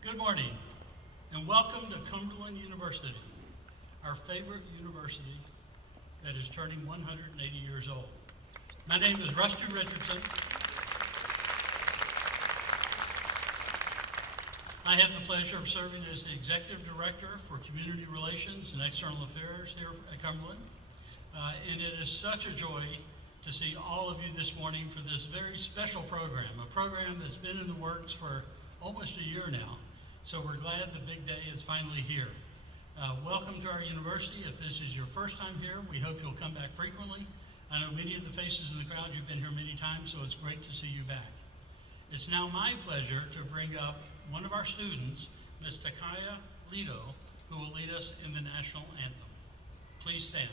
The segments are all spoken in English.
Good morning, and welcome to Cumberland University, our favorite university that is turning 180 years old. My name is Richardson. I have the pleasure of serving as the Executive Director for Community Relations and External Affairs here at Cumberland. And it is such a joy to see all of you this morning for this very special program, a program that's been in the works for almost a year now. So we're glad the big day is finally here. Welcome to our university. If this is your first time here, we hope you'll come back frequently. I know many of the faces in the crowd, you've been here many times, so it's great to see you back. It's now my pleasure to bring up one of our students, Ms. Takaya Lido, who will lead us in the National Anthem. Please stand.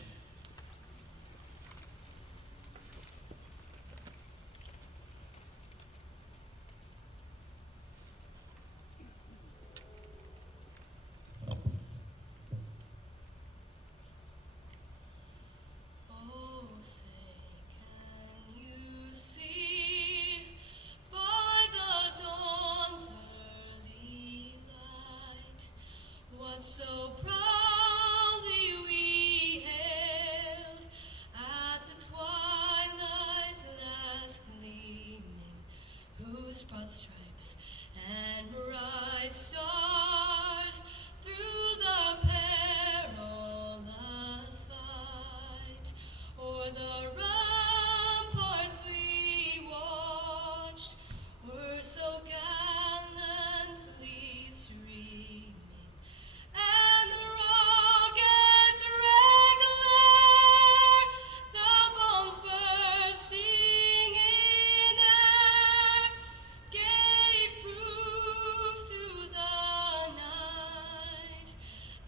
So proudly we hailed at the twilight's last gleaming, whose broad stripes and bright stars through the perilous fight o'er the ramparts we watched were so gallantly streaming. And the rockets' red glare, the bombs bursting in air, gave proof through the night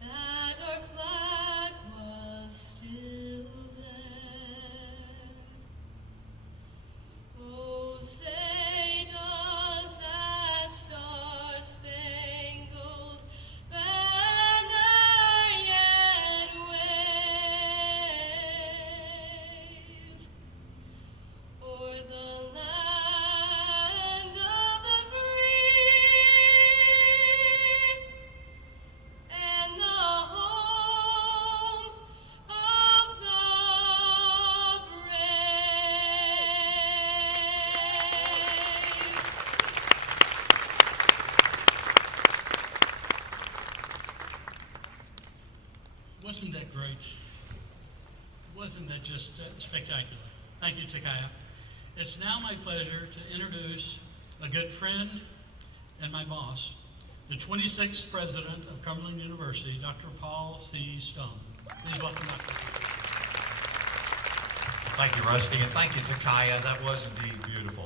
that our flag was still there. Oh, say does that star-spangled banner yet wave o'er the land of the free and the home of the brave? Wasn't that great? Wasn't that just spectacular? Thank you, Takaya. It's now my pleasure to introduce a good friend and my boss, the 26th president of Cumberland University, Dr. Paul C. Stone. Please welcome Dr. Thank you, Rusty, and thank you, Takaya. That was indeed beautiful.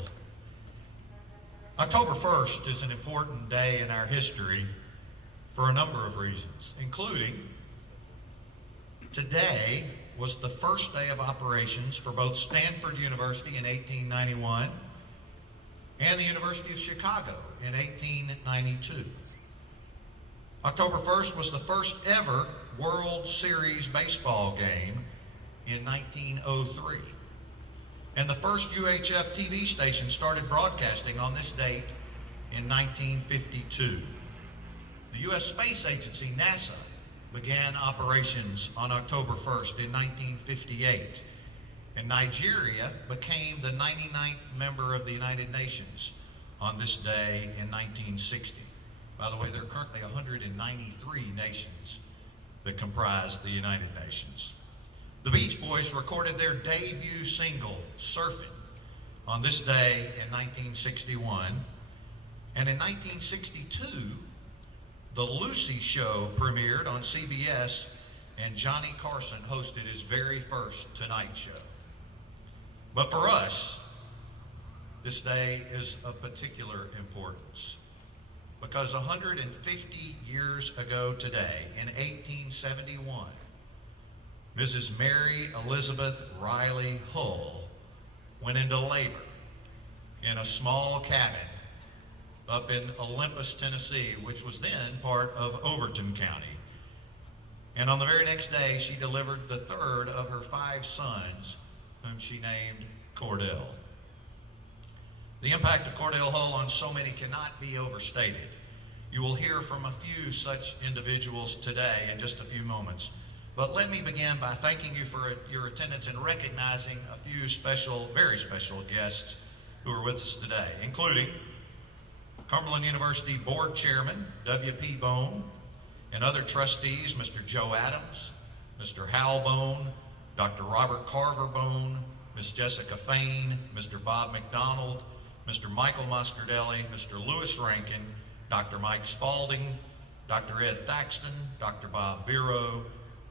October 1st is an important day in our history for a number of reasons, including today was the first day of operations for both Stanford University in 1891 and the University of Chicago in 1892. October 1st was the first ever World Series baseball game in 1903. And the first UHF TV station started broadcasting on this date in 1952. The U.S. Space Agency, NASA, began operations on October 1st in 1958. And Nigeria became the 99th member of the United Nations on this day in 1960. By the way, there are currently 193 nations that comprise the United Nations. The Beach Boys recorded their debut single, Surfin', on this day in 1961. And in 1962, The Lucy Show premiered on CBS, and Johnny Carson hosted his very first Tonight Show. But for us, this day is of particular importance because 150 years ago today, in 1871, Mrs. Mary Elizabeth Riley Hull went into labor in a small cabin up in Olympus, Tennessee, which was then part of Overton County. And on the very next day, she delivered the third of her 5 sons, whom she named Cordell. The impact of Cordell Hull on so many cannot be overstated. You will hear from a few such individuals today in just a few moments. But let me begin by thanking you for your attendance and recognizing a few special, very special guests who are with us today, including Cumberland University Board Chairman W.P. Vaughn, and other trustees, Mr. Joe Adams, Mr. Hal Bone, Dr. Robert Carver Bone, Ms. Jessica Fain, Mr. Bob McDonald, Mr. Michael Moscardelli, Mr. Lewis Rankin, Dr. Mike Spalding, Dr. Ed Thaxton, Dr. Bob Vero,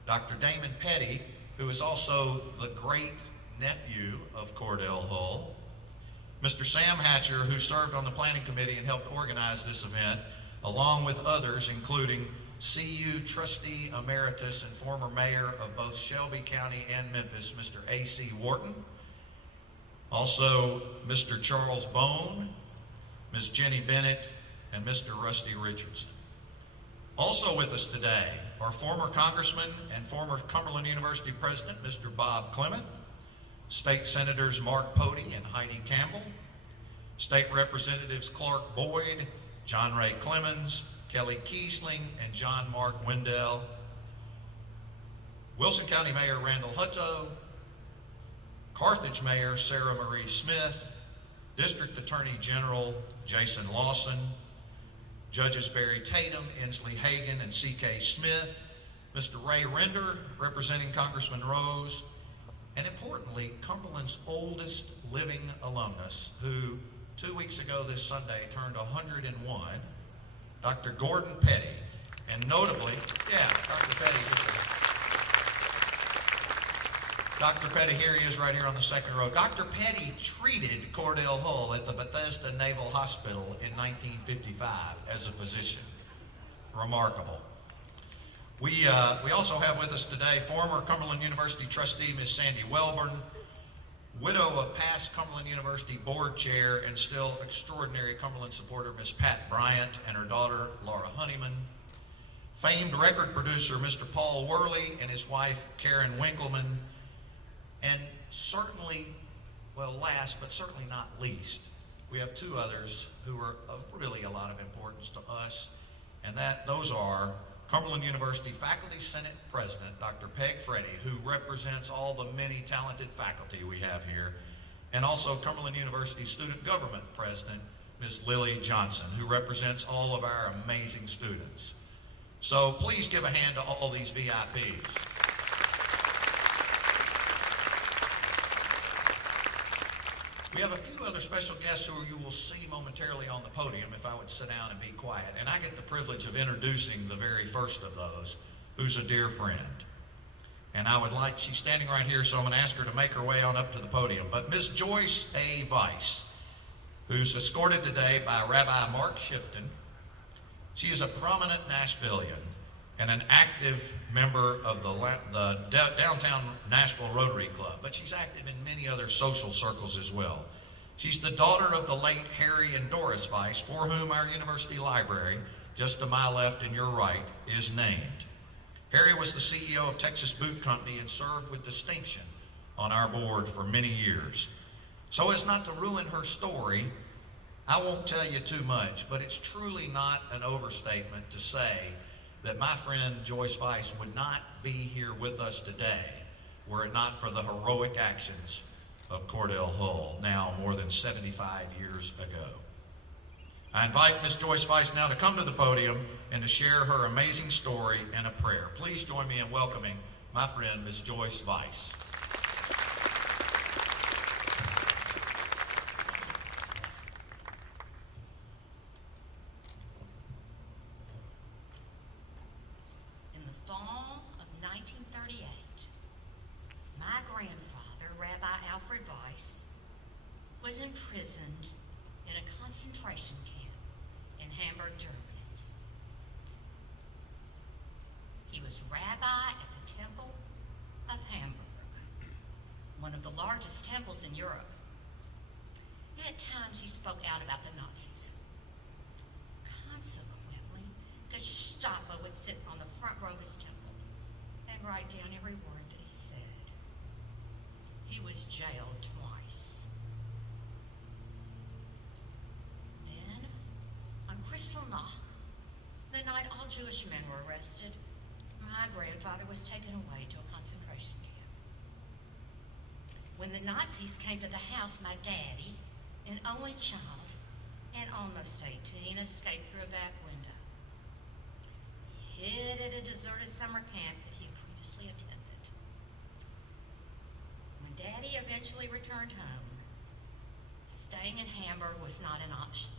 Dr. Damon Petty, who is also the great nephew of Cordell Hull, Mr. Sam Hatcher, who served on the planning committee and helped organize this event, along with others, including CU Trustee Emeritus and former mayor of both Shelby County and Memphis, Mr. A.C. Wharton. Also, Mr. Charles Bone, Ms. Jenny Bennett, and Mr. Rusty Richardson. Also with us today are former Congressman and former Cumberland University President, Mr. Bob Clement, State Senators Mark Pody and Heidi Campbell, State Representatives Clark Boyd, John Ray Clemens, Kelly Kiesling, and John Mark Wendell, Wilson County Mayor Randall Hutto, Carthage Mayor Sarah Marie Smith, District Attorney General Jason Lawson, Judges Barry Tatum, Inslee Hagan, and C.K. Smith, Mr. Ray Render, representing Congressman Rose, and importantly, Cumberland's oldest living alumnus, who 2 weeks ago this Sunday turned 101, Dr. Gordon Petty, and notably, Dr. Petty, Dr. Petty, here he is right here on the second row. Dr. Petty treated Cordell Hull at the Bethesda Naval Hospital in 1955 as a physician. Remarkable. We also have with us today former Cumberland University trustee Ms. Sandy Welborn, widow of past Cumberland University board chair and still extraordinary Cumberland supporter Ms. Pat Bryant and her daughter Laura Honeyman, famed record producer Mr. Paul Worley and his wife Karen Winkleman, and certainly, well, last but certainly not least, we have 2 others who are of really a lot of importance to us, and those are Cumberland University Faculty Senate President, Dr. Peg Freddy, who represents all the many talented faculty we have here, and also Cumberland University Student Government President, Ms. Lily Johnson, who represents all of our amazing students. So please give a hand to all these VIPs. We have a few other special guests who you will see momentarily on the podium if I would sit down and be quiet. And I get the privilege of introducing the very first of those, who's a dear friend. And she's standing right here, so I'm going to ask her to make her way on up to the podium. But Ms. Joyce A. Weiss, who's escorted today by Rabbi Mark Shifton. She is a prominent Nashvilleian and an active member of the Downtown Nashville Rotary Club, but she's active in many other social circles as well. She's the daughter of the late Harry and Doris Weiss, for whom our university library, just to my left and your right, is named. Harry was the CEO of Texas Boot Company and served with distinction on our board for many years. So as not to ruin her story, I won't tell you too much, but it's truly not an overstatement to say that my friend Joyce Weiss would not be here with us today were it not for the heroic actions of Cordell Hull, now more than 75 years ago. I invite Ms. Joyce Weiss now to come to the podium and to share her amazing story and a prayer. Please join me in welcoming my friend Ms. Joyce Weiss. Rabbi Alfred Weiss, was imprisoned in a concentration camp in Hamburg, Germany. He was rabbi at the Temple of Hamburg, one of the largest temples in Europe. At times he spoke out about the Nazis. Consequently, the Gestapo would sit on the front row of his temple and write down every word that he said. He was jailed twice. Then, on Kristallnacht, the night all Jewish men were arrested, my grandfather was taken away to a concentration camp. When the Nazis came to the house, my daddy, an only child and almost 18, escaped through a back window. He hid at a deserted summer camp that he had previously attended. When Daddy eventually returned home, staying in Hamburg was not an option,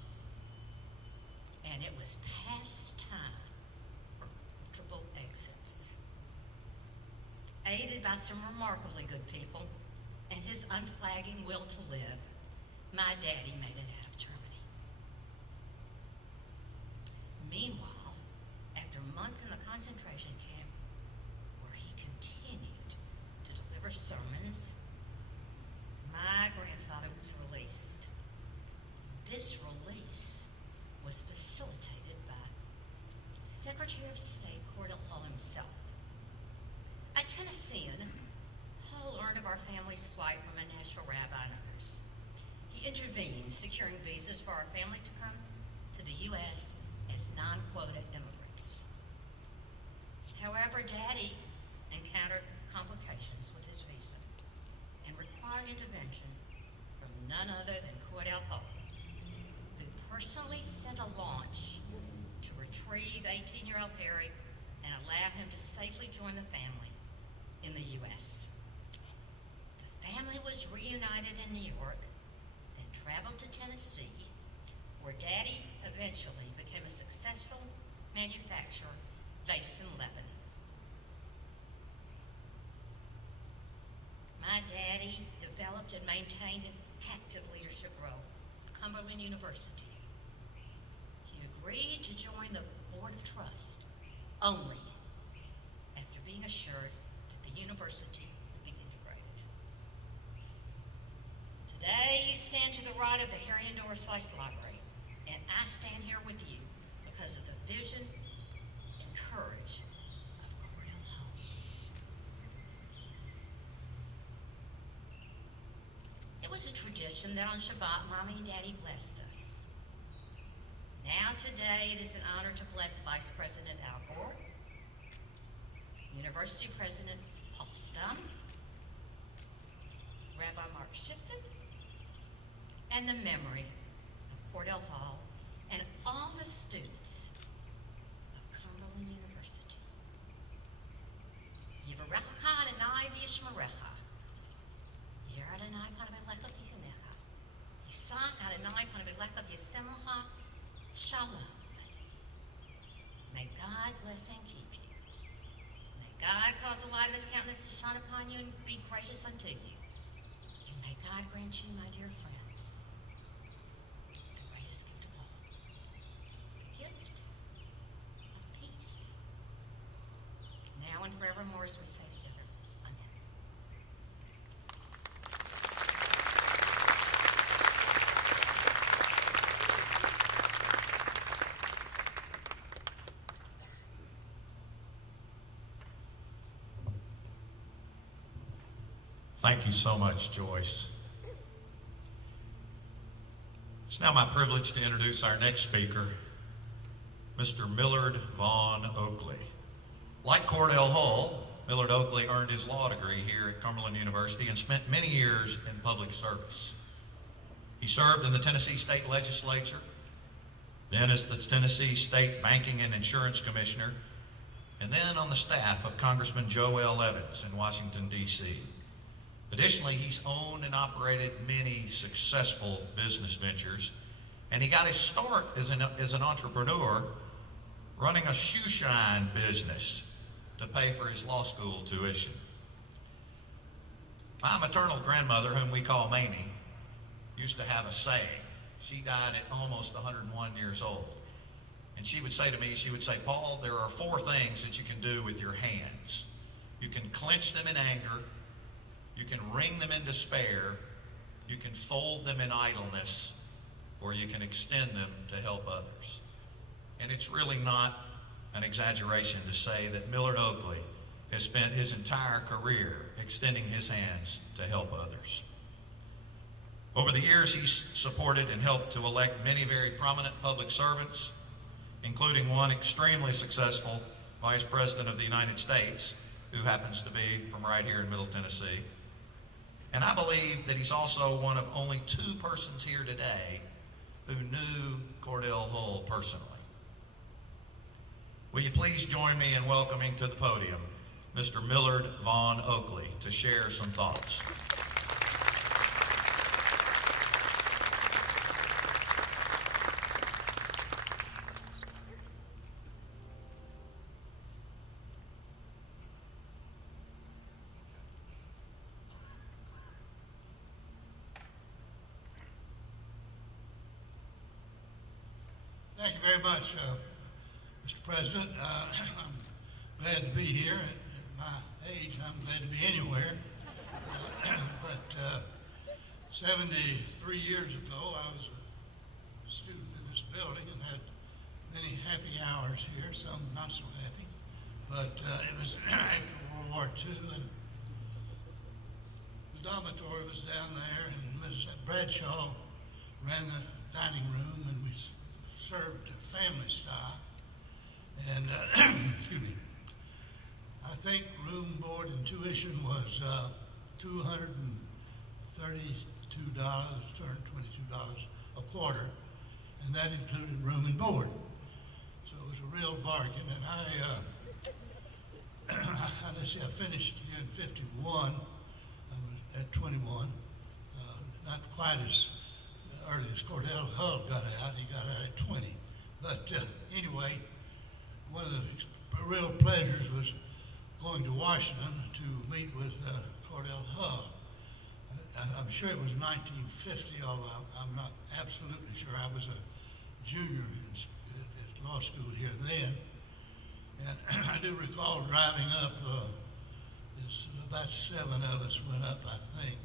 and it was past time for comfortable exits. Aided by some remarkably good people and his unflagging will to live, my daddy made it out of Germany. Meanwhile, after months in the concentration camp, where he continued to deliver sermons, my grandfather was released. This release was facilitated by Secretary of State Cordell himself. A Tennessean, Hall learned of our family's flight from a national rabbi and others. He intervened, securing visas for our family to come to the U.S. as non-quota immigrants. However, Daddy encountered complications with his visa and required intervention from none other than Cordell, who personally sent a launch to retrieve 18-year-old Harry and allow him to safely join the family in the U.S. The family was reunited in New York, then traveled to Tennessee, where Daddy eventually became a successful manufacturer based in Lebanon. My daddy developed and maintained an active leadership role at Cumberland University. He agreed to join the Board of Trust only after being assured that the university would be integrated. Today, you stand to the right of the Harry and Doris Weiss Library, and I stand here with you because of the vision and courage of Cordell Hall. It was a tradition that on Shabbat, Mommy and Daddy blessed us. Now today, it is an honor to bless Vice President Al Gore, University President Paul Stum, Rabbi Mark Shifton, and the memory of Cordell Hall and all the students of Cumberland University. Yivarecha Adonai v'yishmerecha. Yer Adonai panav elecha v'yichumecha. Yisak Adonai panav elecha v'yisemelcha. Shalom. May God bless and keep you. May God cause the light of his countenance to shine upon you and be gracious unto you. And may God grant you, my dear friends, the greatest gift of all, the gift of peace. Now and forevermore, as we say together, Amen. Thank you so much, Joyce. It's now my privilege to introduce our next speaker, Mr. Millard Vaughn Oakley. Like Cordell Hull, Millard Oakley earned his law degree here at Cumberland University and spent many years in public service. He served in the Tennessee State Legislature, then as the Tennessee State Banking and Insurance Commissioner, and then on the staff of Congressman Joel Evans in Washington, D.C. Additionally, he's owned and operated many successful business ventures, and he got his start as an entrepreneur running a shoe shine business to pay for his law school tuition. My maternal grandmother, whom we call Mamie, used to have a saying. She died at almost 101 years old. And she would say to me, she would say, Paul, there are 4 things that you can do with your hands. You can clench them in anger, you can wring them in despair, you can fold them in idleness, or you can extend them to help others. And it's really not an exaggeration to say that Millard Oakley has spent his entire career extending his hands to help others. Over the years, he's supported and helped to elect many very prominent public servants, including one extremely successful Vice President of the United States, who happens to be from right here in Middle Tennessee. And I believe that he's also one of only 2 persons here today who knew Cordell Hull personally. Will you please join me in welcoming to the podium Mr. Millard Vaughn Oakley to share some thoughts. Thank you very much, Mr. President. I'm glad to be here. At my age, I'm glad to be anywhere. But 73 years ago, I was a student in this building and had many happy hours here, some not so happy. But it was after World War II, and the dormitory was down there, and Mrs. Bradshaw ran the dining room, and we served family style. And excuse me, I think room, board, and tuition was $232, a quarter, and that included room and board. So it was a real bargain. And let's see, I finished here in '51. I was at 21, not quite as early as Cordell Hull got out. He got out at 20. But anyway, one of the real pleasures was going to Washington to meet with Cordell Hull. I'm sure it was 1950, although I'm not absolutely sure. I was a junior at law school here then. And I do recall driving up, about 7 of us went up, I think.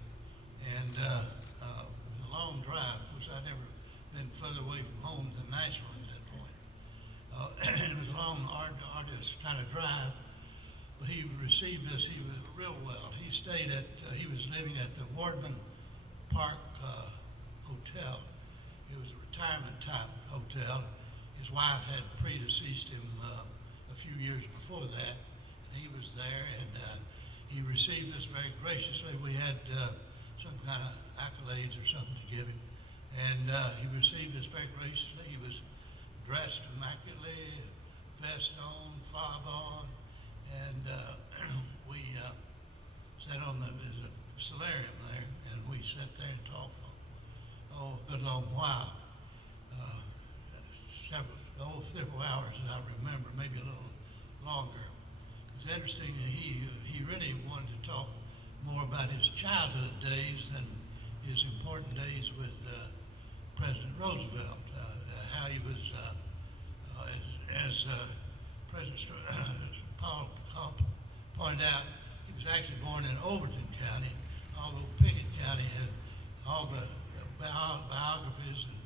And it was a long drive, which I'd never been further away from home than Nashville at that point. It was a long, arduous kind of drive. But he received us, he was real well. He stayed at, he was living at the Wardman Park Hotel. It was a retirement type hotel. His wife had predeceased him a few years before that. And he was there, and he received us very graciously. We had some kind of accolades or something to give him. And he received us very graciously. He was dressed immaculately, vest on, fob on. And we sat on there's a solarium there, and we sat there and talked for, a good long while. Several hours that I remember, maybe a little longer. It was interesting, he really wanted to talk more about his childhood days than his important days with President Roosevelt. How he was, as President Paul pointed out, he was actually born in Overton County, although Pickett County had all the biographies and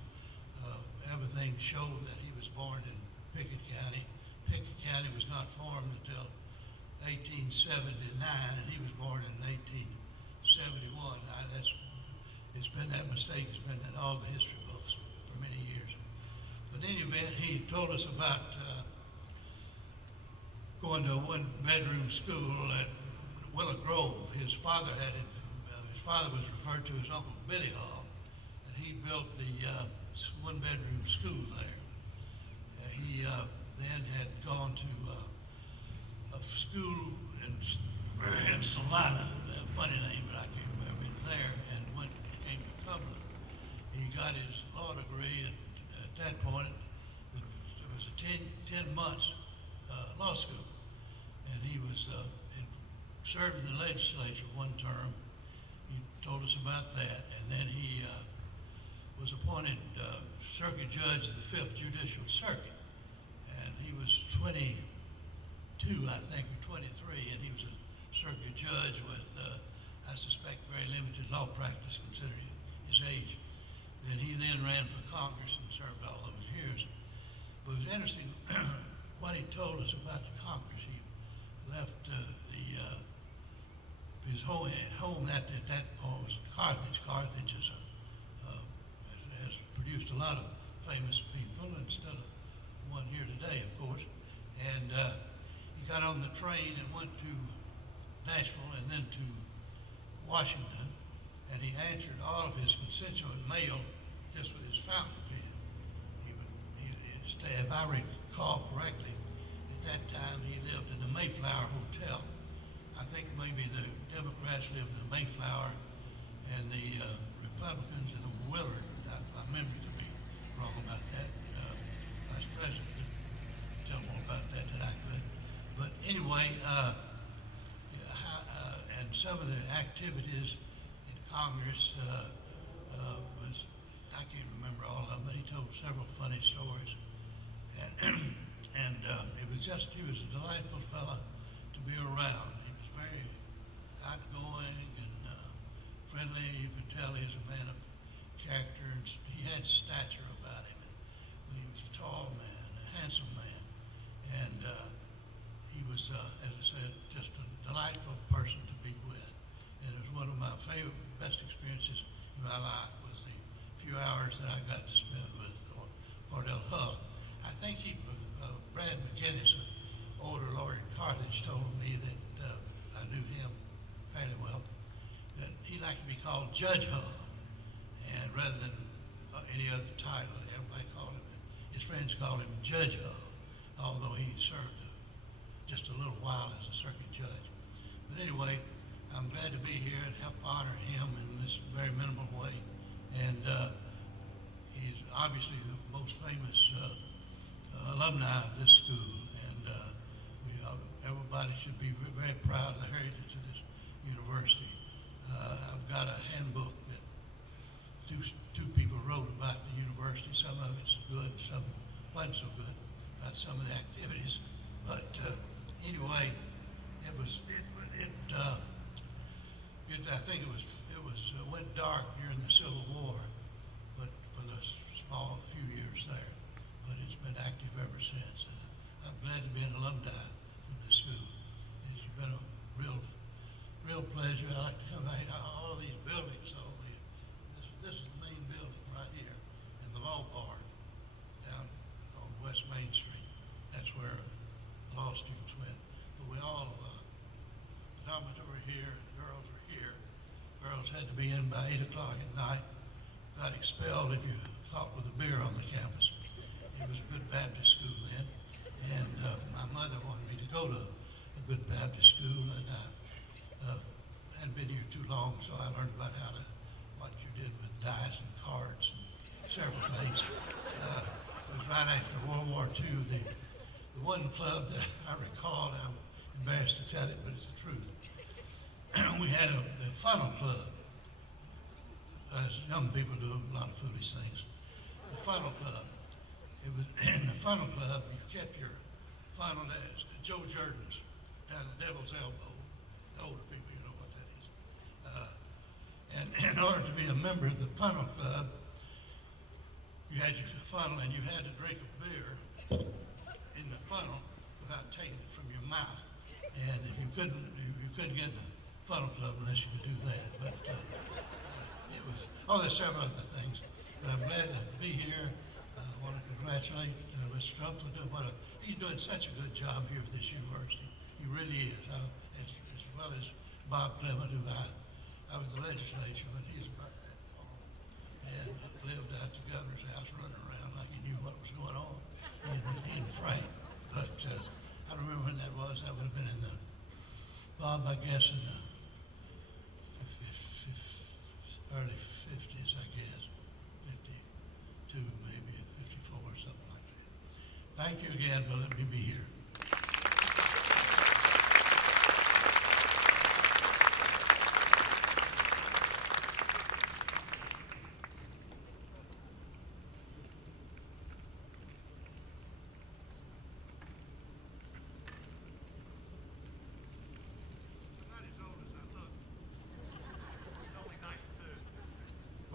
everything showed that he was born in Pickett County. Pickett County was not formed until 1879, and he was born in 1871. It's been that mistake has been in all the history books for many years. But in any event, he told us about going to a one-bedroom school at Willow Grove. His father was referred to as Uncle Billy Hall, and he built the one-bedroom school there. He then had gone to a school in Salina, a funny name, but I can't remember it, there, and came to Cumberland. He got his law degree at that point. It was a 10 months law school. And he was served in the legislature one term, told us about that. And then he was appointed circuit judge of the 5th Judicial Circuit. And he was 22, I think, or 23, and he was a circuit judge with, I suspect, very limited law practice considering his age. And he then ran for Congress and served all those years. But it was interesting what he told us about the Congress. He left his home at that point was Carthage. Carthage has produced a lot of famous people instead of one here today, of course. And he got on the train and went to Nashville and then to Washington, and he answered all of his constituent mail just with his fountain pen. If I recall correctly, at that time he lived in the Mayflower Hotel. I think maybe the Democrats lived in the Mayflower and the Republicans in the Willard. My memory could be wrong about that. Vice President could tell more about that than I could. But anyway, and some of the activities in Congress was, I can't remember all of them, but he told several funny stories. And it was just, he was a delightful fellow to be around. He was very outgoing and friendly. You could tell he was a man of character, and he had stature about him. And he was a tall man, a handsome man, and he was, as I said, just a delightful person to be with. And it was one of my favorite, best experiences in my life was the few hours that I got to spend with Cordell. I think Brad McGinnis, an older lawyer in Carthage, told me that I knew him fairly well, that he liked to be called Judge Hull, and rather than any other title. Everybody called him, his friends called him Judge Hull, although he served just a little while as a circuit judge. But anyway, I'm glad to be here and help honor him in this very minimal way. And he's obviously the most famous alumni of this school, and everybody should be very proud of the heritage of this university. I've got a handbook that two people wrote about the university. Some of it's good, some wasn't so good about some of the activities. But anyway, I think it went dark during the Civil War, but for the small few years there. But it's been active ever since, and I'm glad to be an alumni from the school. It's been a real pleasure. I like to come out all of these buildings. So this is the main building right here, and the law bar down on West Main Street. That's where the law students went. But we all, the dormitory here, and girls are here. Girls had to be in by 8 o'clock at night. Got expelled if you caught with a beer on the campus. It was a good Baptist school then, and my mother wanted me to go to a good Baptist school, and I hadn't been here too long, so I learned about what you did with dice and cards and several things. It was right after World War II. The one club that I recall, I'm embarrassed to tell it, but it's the truth. We had a funnel club. As young people do a lot of foolish things. The funnel club. It was in the funnel club. You kept your funnel as Joe Jordan's down the Devil's Elbow. The older people, you know what that is. And in order to be a member of the funnel club, you had your funnel and you had to drink a beer in the funnel without taking it from your mouth. And if you couldn't get in the funnel club unless you could do that. But it was, there's several other things. But I'm glad to be here. I want to congratulate Mr. Trump for doing he's doing such a good job here at this university. He really is. As well as Bob Clement, who I was the legislature, but he's about that tall and lived out the governor's house running around like he knew what was going on in Frank. But I don't remember when that was. That would have been in the, Bob, I guess in the early 50s, I guess. 52, maybe 54 or something like that. Thank you again for letting me be here.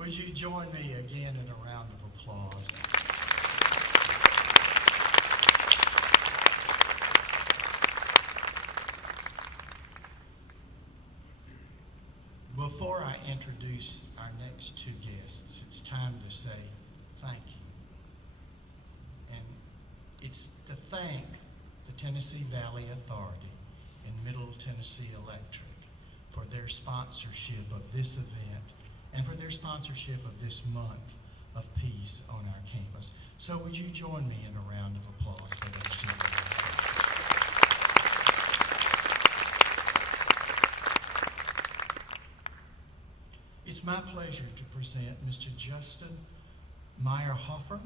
Would you join me again in a round of applause? Before I introduce our next two guests, it's time to say thank you. And it's to thank the Tennessee Valley Authority and Middle Tennessee Electric for their sponsorship of this event and for their sponsorship of this month of peace on our campus. So would you join me in a round of applause for those two guests? It's my pleasure to present Mr. Justin Meyerhofer,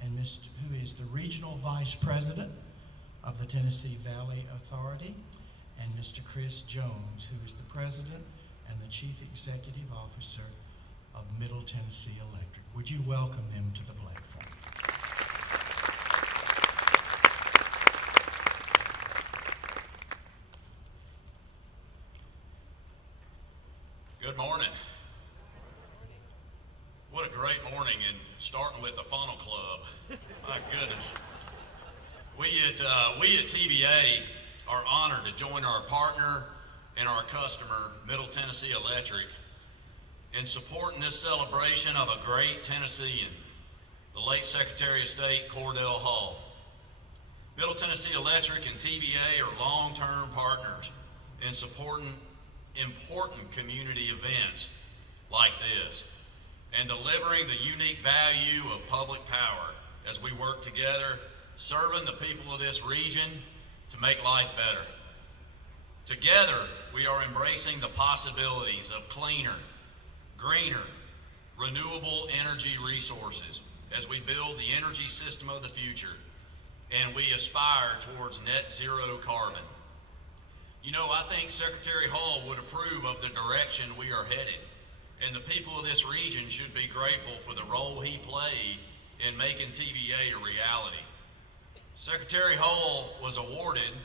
who is the Regional Vice President of the Tennessee Valley Authority, and Mr. Chris Jones, who is the President and the Chief Executive Officer of Middle Tennessee Electric. Would you welcome them to the platform? Good morning. What a great morning, and starting with the Funnel Club. My goodness. We at TVA are honored to join our partner and our customer, Middle Tennessee Electric, in supporting this celebration of a great Tennessean, the late Secretary of State Cordell Hall. Middle Tennessee Electric and TVA are long-term partners in supporting important community events like this and delivering the unique value of public power as we work together, serving the people of this region to make life better. Together, we are embracing the possibilities of cleaner, greener, renewable energy resources as we build the energy system of the future and we aspire towards net zero carbon. You know, I think Secretary Hall would approve of the direction we are headed, and the people of this region should be grateful for the role he played in making TVA a reality. Secretary Hall was awarded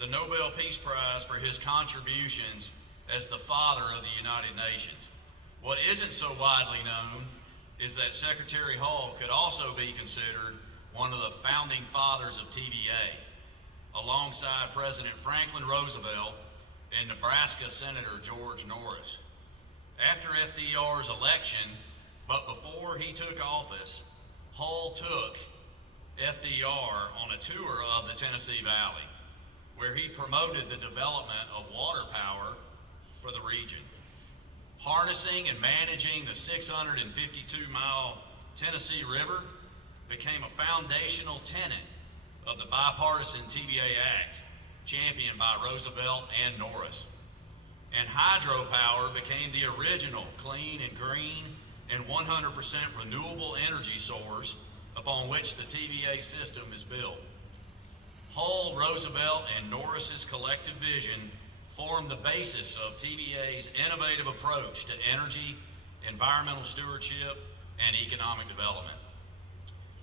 the Nobel Peace Prize for his contributions as the father of the United Nations. What isn't so widely known is that Secretary Hall could also be considered one of the founding fathers of TVA, alongside President Franklin Roosevelt and Nebraska Senator George Norris. After FDR's election, but before he took office, Hall took FDR on a tour of the Tennessee Valley, where he promoted the development of water power for the region. Harnessing and managing the 652-mile Tennessee River became a foundational tenet of the bipartisan TVA Act, championed by Roosevelt and Norris. And hydropower became the original clean and green and 100% renewable energy source upon which the TVA system is built. Hull, Roosevelt, and Norris's collective vision formed the basis of TVA's innovative approach to energy, environmental stewardship, and economic development.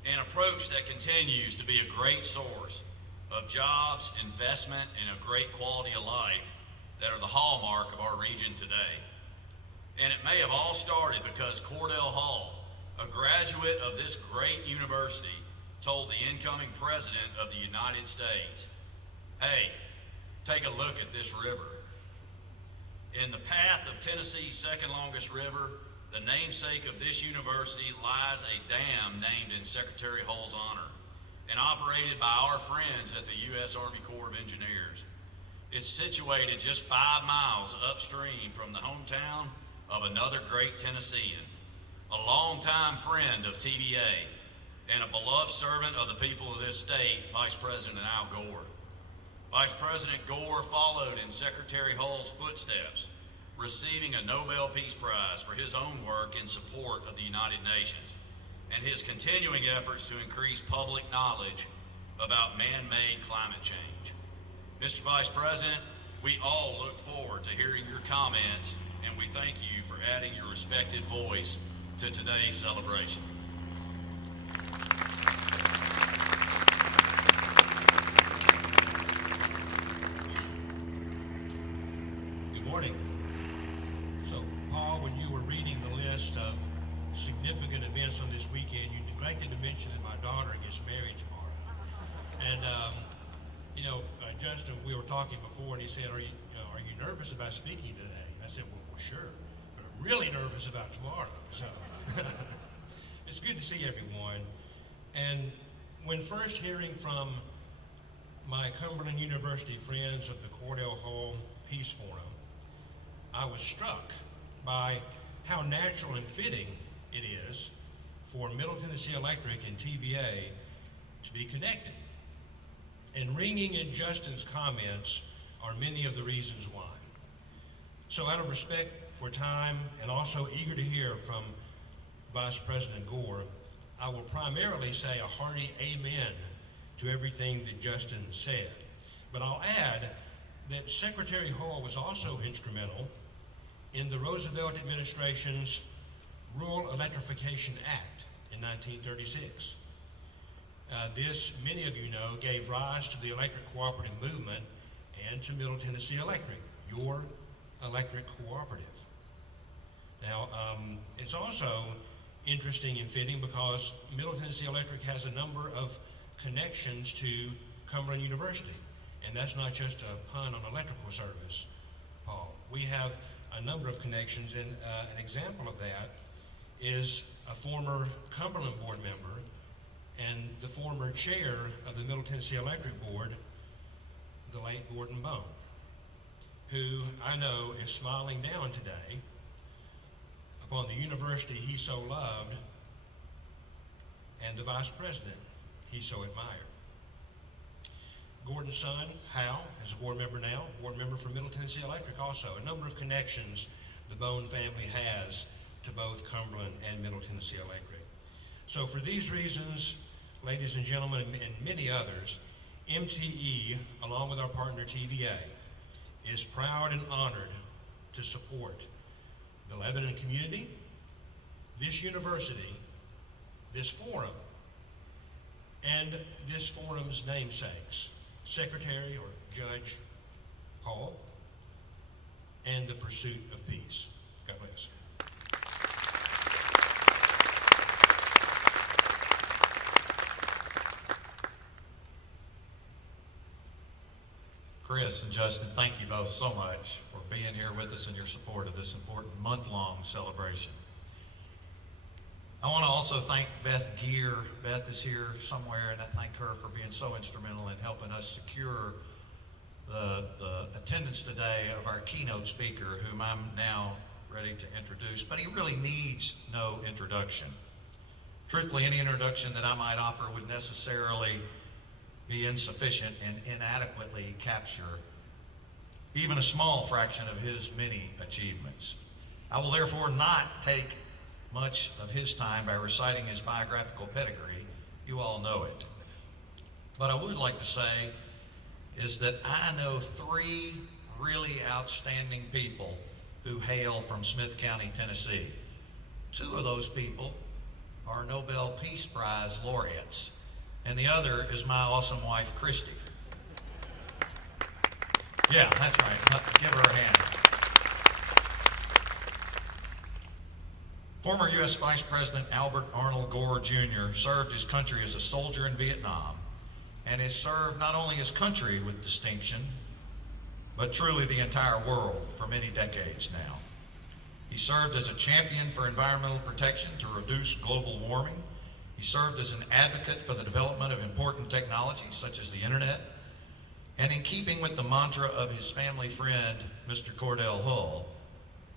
An approach that continues to be a great source of jobs, investment, and a great quality of life that are the hallmark of our region today. And it may have all started because Cordell Hall, a graduate of this great university, told the incoming president of the United States, "Hey, take a look at this river." In the path of Tennessee's second longest river, the namesake of this university, lies a dam named in Secretary Hall's honor and operated by our friends at the U.S. Army Corps of Engineers. It's situated just 5 miles upstream from the hometown of another great Tennessean, a longtime friend of TVA, and a beloved servant of the people of this state, Vice President Al Gore. Vice President Gore followed in Secretary Hall's footsteps, receiving a Nobel Peace Prize for his own work in support of the United Nations and his continuing efforts to increase public knowledge about man-made climate change. Mr. Vice President, we all look forward to hearing your comments, and we thank you for adding your respected voice to today's celebration. Good morning. So, Paul, when you were reading the list of significant events on this weekend. You neglected to mention that my daughter gets married tomorrow. And, Justin, we were talking before, and he said, are you nervous about speaking today? And I said, well, sure, but I'm really nervous about tomorrow. So it's good to see everyone. And when first hearing from my Cumberland University friends of the Cordell Hall Peace Forum, I was struck by how natural and fitting it is for Middle Tennessee Electric and TVA to be connected. And ringing in Justin's comments are many of the reasons why. So out of respect for time and also eager to hear from Vice President Gore, I will primarily say a hearty amen to everything that Justin said. But I'll add that Secretary Hall was also instrumental in the Roosevelt administration's Rural Electrification Act in 1936. This, many of you know, gave rise to the electric cooperative movement and to Middle Tennessee Electric, your electric cooperative. Now, it's also interesting and fitting because Middle Tennessee Electric has a number of connections to Cumberland University, and that's not just a pun on electrical service, Paul. We have a number of connections, and an example of that is a former Cumberland board member and the former chair of the Middle Tennessee Electric Board, the late Gordon Vaughn, who I know is smiling down today upon the university he so loved and the vice president he so admired. Gordon's son, Hal, is a board member now, board member for Middle Tennessee Electric also. A number of connections the Bone family has to both Cumberland and Middle Tennessee Electric. So for these reasons, ladies and gentlemen, and many others, MTE, along with our partner TVA, is proud and honored to support the Lebanon community, this university, this forum, and this forum's namesakes, Secretary or Judge Hall, and the pursuit of peace. God bless. Chris and Justin, thank you both so much for being here with us and your support of this important month-long celebration. I want to also thank Beth Gear. Beth is here somewhere, and I thank her for being so instrumental in helping us secure the attendance today of our keynote speaker, whom I'm now ready to introduce, but he really needs no introduction. Truthfully, any introduction that I might offer would necessarily be insufficient and inadequately capture even a small fraction of his many achievements. I will therefore not take much of his time by reciting his biographical pedigree. You all know it. What I would like to say is that I know three really outstanding people who hail from Smith County, Tennessee. Two of those people are Nobel Peace Prize laureates, and the other is my awesome wife, Christy. Yeah, that's right. Give her a hand. Former U.S. Vice President Albert Arnold Gore Jr. served his country as a soldier in Vietnam and has served not only his country with distinction, but truly the entire world for many decades now. He served as a champion for environmental protection to reduce global warming. He served as an advocate for the development of important technologies such as the internet. And in keeping with the mantra of his family friend, Mr. Cordell Hull,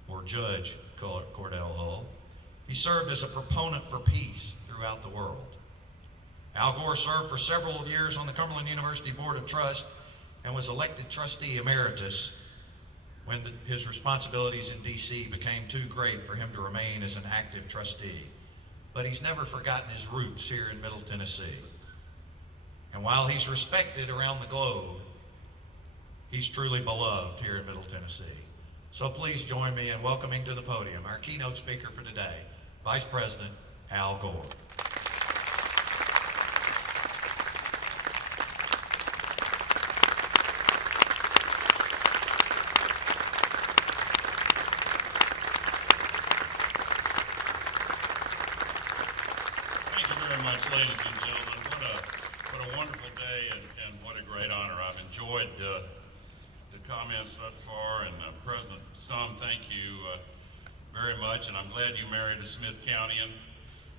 or Judge Cordell Hull, he served as a proponent for peace throughout the world. Al Gore served for several years on the Cumberland University Board of Trust and was elected trustee emeritus when his responsibilities in D.C. became too great for him to remain as an active trustee. But he's never forgotten his roots here in Middle Tennessee. And while he's respected around the globe, he's truly beloved here in Middle Tennessee. So please join me in welcoming to the podium our keynote speaker for today, Vice President Al Gore. very much, ladies and gentlemen. What a wonderful day and what a great honor. I've enjoyed the comments thus far, and President Stum, thank you very much, and I'm glad you married a Smith Countyan.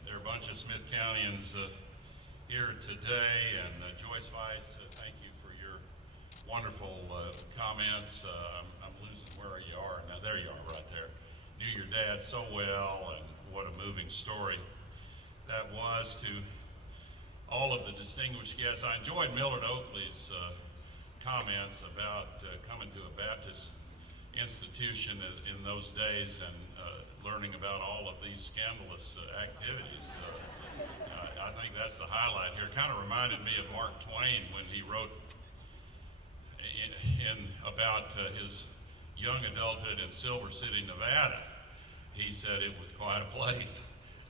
There are a bunch of Smith Countyan's here today, and Joyce Weiss, thank you for your wonderful comments. I'm losing where you are. Now, there you are right there. Knew your dad so well, and what a moving story that was. To all of the distinguished guests, I enjoyed Millard Oakley's comments about coming to a Baptist institution in those days and learning about all of these scandalous activities. I think that's the highlight here. It kind of reminded me of Mark Twain when he wrote about his young adulthood in Silver City, Nevada. He said it was quite a place.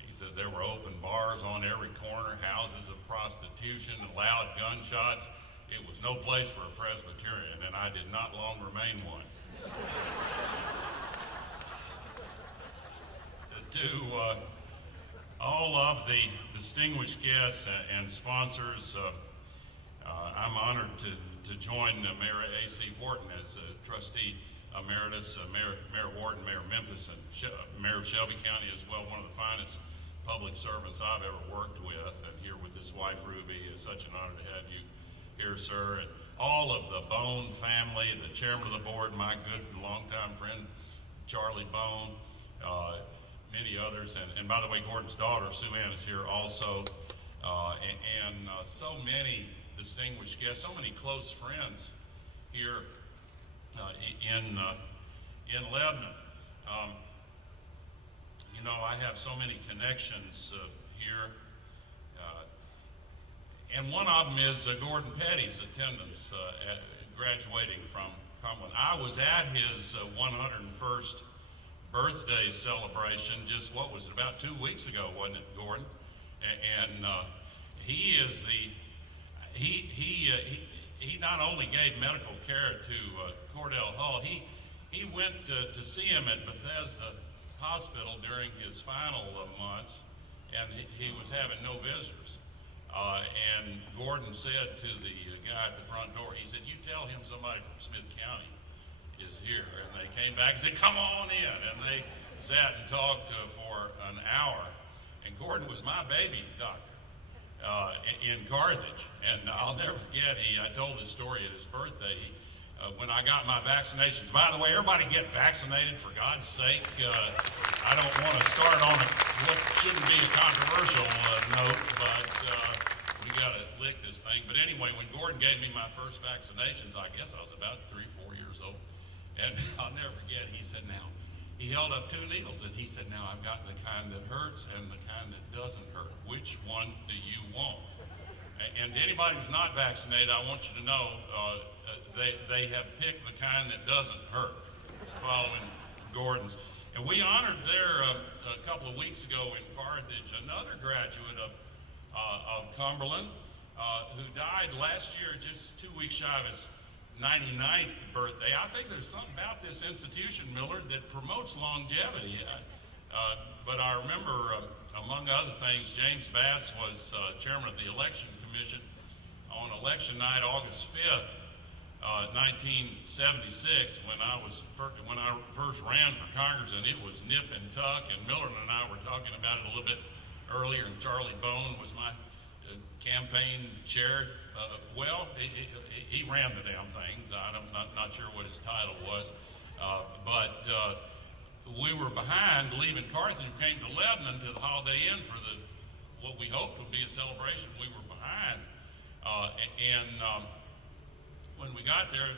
He said there were open bars on every corner, houses of prostitution, and loud gunshots. It was no place for a Presbyterian, and I did not long remain one. To all of the distinguished guests and sponsors, I'm honored to join Mayor A.C. Wharton as trustee emeritus, Mayor Wharton, Mayor Memphis, and Mayor of Shelby County as well, one of the finest public servants I've ever worked with, and here with his wife Ruby. It's such an honor to have you here, sir, and all of the Bone family, the chairman of the board, my good longtime friend Charlie Bone, many others, and by the way, Gordon's daughter Sue Ann is here also, and so many distinguished guests, so many close friends here in Lebanon. You know, I have so many connections here. And one of them is Gordon Petty's attendance at graduating from Cumberland. I was at his 101st birthday celebration just, what was it, about 2 weeks ago, wasn't it, Gordon? And he is he not only gave medical care to Cordell Hull, he went to see him at Bethesda Hospital during his final months, and he was having no visitors. And Gordon said to the guy at the front door, he said, "You tell him somebody from Smith County is here." And they came back and said, "Come on in." And they sat and talked for an hour. And Gordon was my baby doctor in Carthage. And I'll never forget, I told this story at his birthday. When I got my vaccinations, by the way, everybody get vaccinated, for God's sake. I don't want to start on what shouldn't be a controversial note, but we got to lick this thing. But anyway, when Gordon gave me my first vaccinations, I guess I was about 3-4 years old. And I'll never forget, he said, now, he held up 2 needles, and he said, "Now, I've got the kind that hurts and the kind that doesn't hurt. Which one do you want?" And to anybody who's not vaccinated, I want you to know they have picked the kind that doesn't hurt, following Gordon's. And we honored there a couple of weeks ago in Carthage another graduate of Cumberland who died last year, just 2 weeks shy of his 99th birthday. I think there's something about this institution, Millard, that promotes longevity. But I remember, among other things, James Bass was chairman of the Election Commission on election night, August 5th, 1976, when I first ran for Congress, and it was nip and tuck. And Millard and I were talking about it a little bit earlier, and Charlie Bone was my campaign chair. He ran the damn things. I'm not sure what his title was, but we were behind leaving Carthage. We came to Lebanon to the Holiday Inn for what we hoped would be a celebration. We were behind, and when we got there,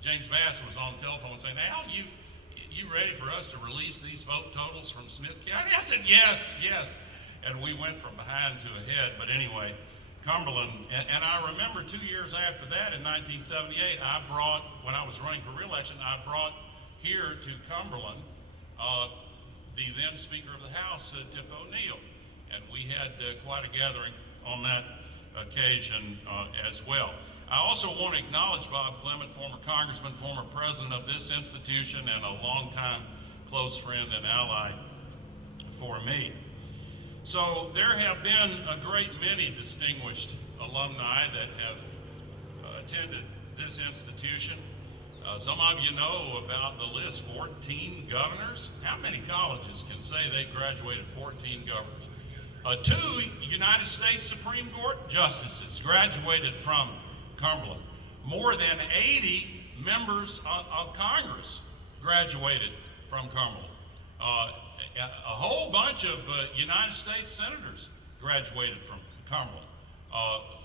James Bass was on the telephone saying, "Al, you ready for us to release these vote totals from Smith County?" I said, yes. And we went from behind to ahead. But anyway, Cumberland, and I remember 2 years after that, in 1978, when I was running for re-election, I brought here to Cumberland the then Speaker of the House, Tip O'Neill. And we had quite a gathering on that occasion as well. I also want to acknowledge Bob Clement, former congressman, former president of this institution, and a longtime close friend and ally for me. So there have been a great many distinguished alumni that have attended this institution. Some of you know about the list, 14 governors. How many colleges can say they graduated 14 governors? 2 United States Supreme Court justices graduated from Cumberland. More than 80 members of Congress graduated from Cumberland. A whole bunch of United States senators graduated from Cumberland.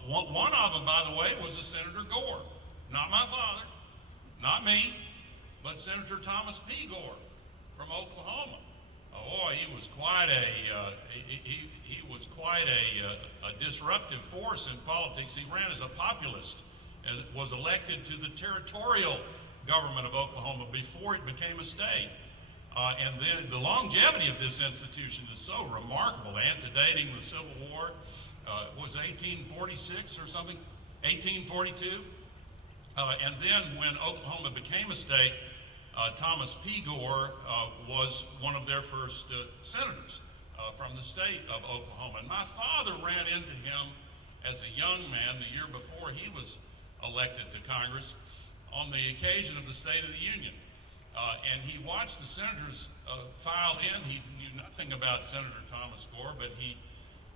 One of them, by the way, was a Senator Gore. Not my father, not me, but Senator Thomas P. Gore from Oklahoma. Boy, he was quite a disruptive force in politics. He ran as a populist and was elected to the territorial government of Oklahoma before it became a state. And then the longevity of this institution is so remarkable, antedating the Civil War. Was 1846 or something? 1842? And then when Oklahoma became a state, Thomas P. Gore was one of their first senators from the state of Oklahoma. And my father ran into him as a young man the year before he was elected to Congress on the occasion of the State of the Union. And he watched the senators file in. He knew nothing about Senator Thomas Gore, but he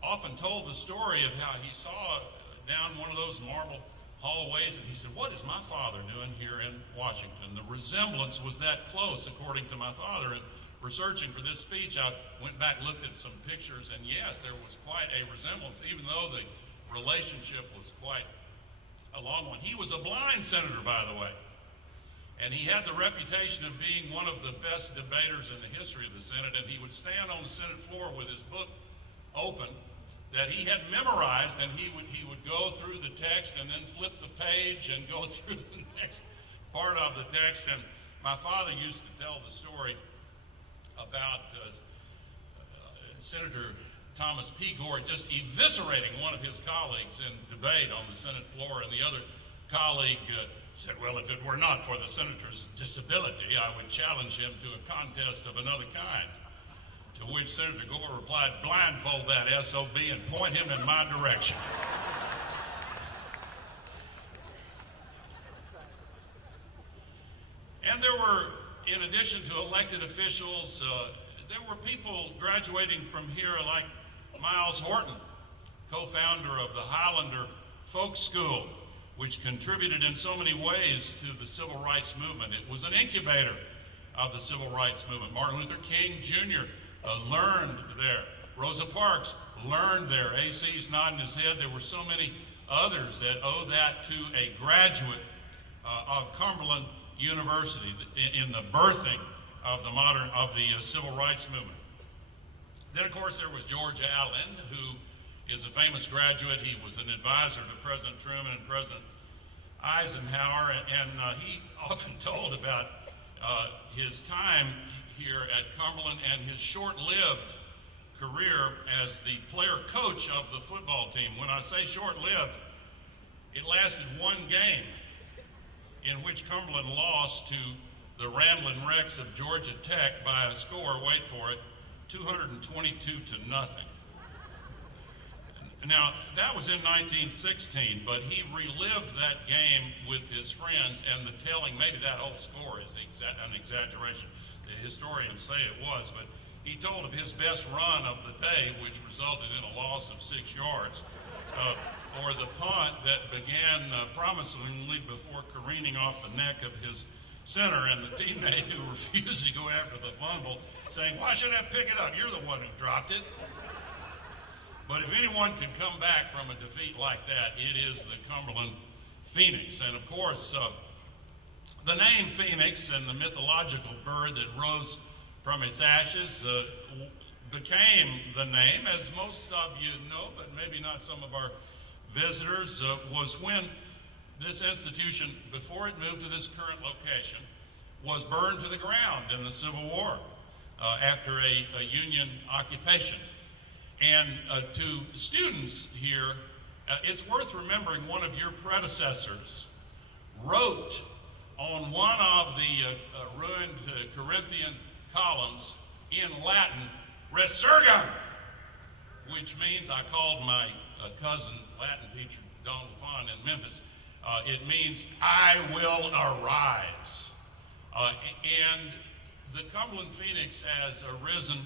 often told the story of how he saw down one of those marble hallways, and he said, "What is my father doing here in Washington?" The resemblance was that close, according to my father. And researching for this speech, I went back, looked at some pictures, and yes, there was quite a resemblance, even though the relationship was quite a long one. He was a blind senator, by the way, and he had the reputation of being one of the best debaters in the history of the Senate, and he would stand on the Senate floor with his book open that he had memorized, and he would go through the text and then flip the page and go through the next part of the text. And my father used to tell the story about Senator Thomas P. Gore just eviscerating one of his colleagues in debate on the Senate floor, and the other colleague said, "Well, if it were not for the senator's disability, I would challenge him to a contest of another kind." To which Senator Gore replied, "Blindfold that SOB and point him in my direction." And there were, in addition to elected officials, there were people graduating from here like Miles Horton, co-founder of the Highlander Folk School, which contributed in so many ways to the civil rights movement. It was an incubator of the civil rights movement. Martin Luther King Jr. Learned there. Rosa Parks learned there. AC's nodding his head. There were so many others that owe that to a graduate of Cumberland University in the birthing of the civil rights movement. Then, of course, there was George Allen, who is a famous graduate. He was an advisor to President Truman and President Eisenhower, and he often told about his time here at Cumberland and his short-lived career as the player coach of the football team. When I say short-lived, it lasted one game in which Cumberland lost to the Ramblin' Wrecks of Georgia Tech by a score, wait for it, 222-0. Now, that was in 1916, but he relived that game with his friends, and the telling, maybe that whole score is an exaggeration. The historians say it was, but he told of his best run of the day, which resulted in a loss of 6 yards, or the punt that began promisingly before careening off the neck of his center, and the teammate who refused to go after the fumble, saying, "Why should I pick it up? You're the one who dropped it." But if anyone can come back from a defeat like that, it is the Cumberland Phoenix. And of course, the name Phoenix and the mythological bird that rose from its ashes became the name, as most of you know, but maybe not some of our visitors, was when this institution, before it moved to this current location, was burned to the ground in the Civil War after a Union occupation. And to students here, it's worth remembering one of your predecessors wrote on one of the ruined Corinthian columns in Latin, "Resurgam." which means I called my cousin, Latin teacher, Donald Vaughn in Memphis. It means I will arise. And the Cumberland Phoenix has arisen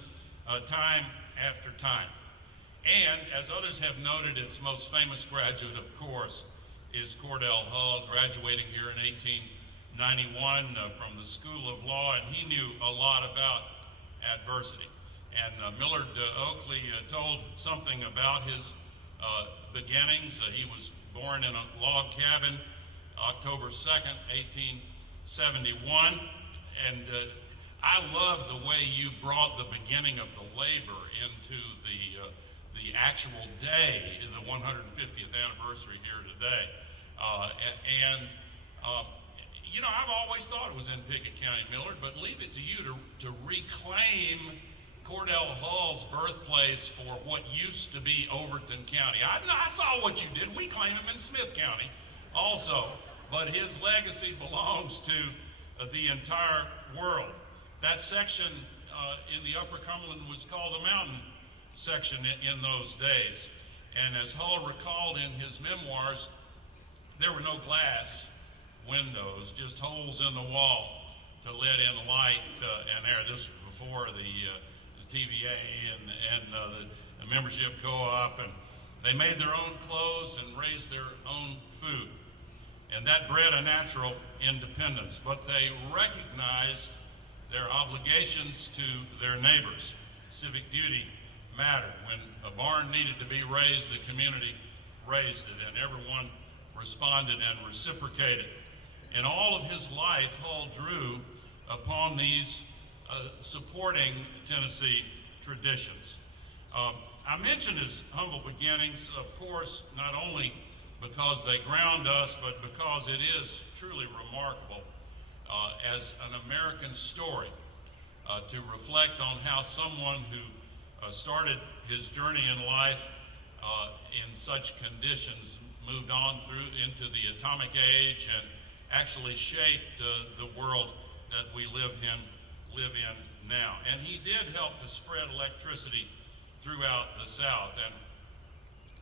time after time. And as others have noted, its most famous graduate, of course, is Cordell Hull, graduating here in 1891 from the School of Law, and he knew a lot about adversity. And Millard Oakley told something about his beginnings. He was born in a log cabin, October 2nd, 1871, and I love the way you brought the beginning of the labor into the actual day, the 150th anniversary here today. You know, I've always thought it was in Pickett County, Millard, but leave it to you to reclaim Cordell Hull's birthplace for what used to be Overton County. I saw what you did. We claim him in Smith County also, but his legacy belongs to the entire world. That section in the Upper Cumberland was called the Mountain section in those days. And as Hull recalled in his memoirs, there were no glass windows, just holes in the wall to let in light and air. This was before the TVA and the membership co-op, and they made their own clothes and raised their own food. And that bred a natural independence, but they recognized their obligations to their neighbors. Civic duty mattered. When a barn needed to be raised, the community raised it, and everyone responded and reciprocated. In all of his life, Hull drew upon these supporting Tennessee traditions. I mentioned his humble beginnings, of course, not only because they ground us, but because it is truly remarkable as an American story to reflect on how someone who started his journey in life in such conditions moved on through into the atomic age and actually shaped the world that we live in now. And he did help to spread electricity throughout the South. And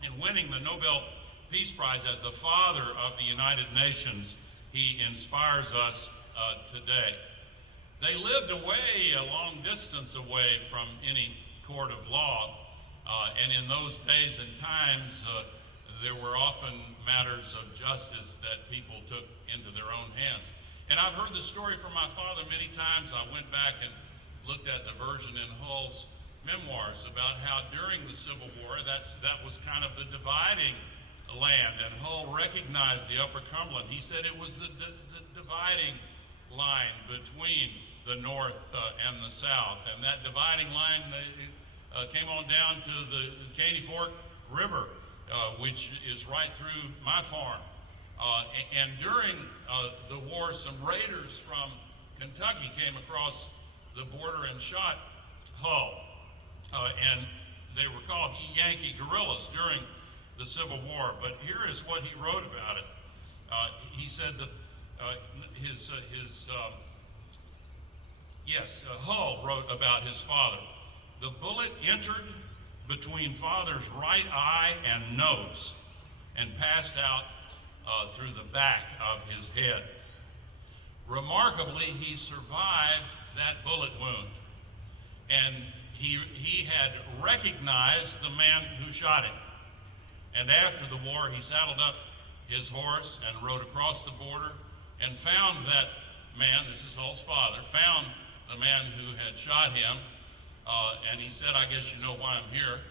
in winning the Nobel Peace Prize as the father of the United Nations, he inspires us today. They lived away, a long distance away from any court of law, and in those days and times, there were often matters of justice that people took into their own hands. And I've heard the story from my father many times. I went back and looked at the version in Hull's memoirs about how during the Civil War, that was kind of the dividing land, and Hull recognized the Upper Cumberland. He said it was the dividing line between the North and the South, and that dividing line came on down to the Caney Fork River, which is right through my farm. And during the war, some raiders from Kentucky came across the border and shot Hull, and they were called Yankee guerrillas during the Civil War. But here is what he wrote about it. He said that Hull wrote about his father. The bullet entered between father's right eye and nose and passed out through the back of his head. Remarkably, he survived that bullet wound, and he had recognized the man who shot him. And after the war, he saddled up his horse and rode across the border and found that man, this is Hull's father, found the man who had shot him, and he said, "I guess you know why I'm here."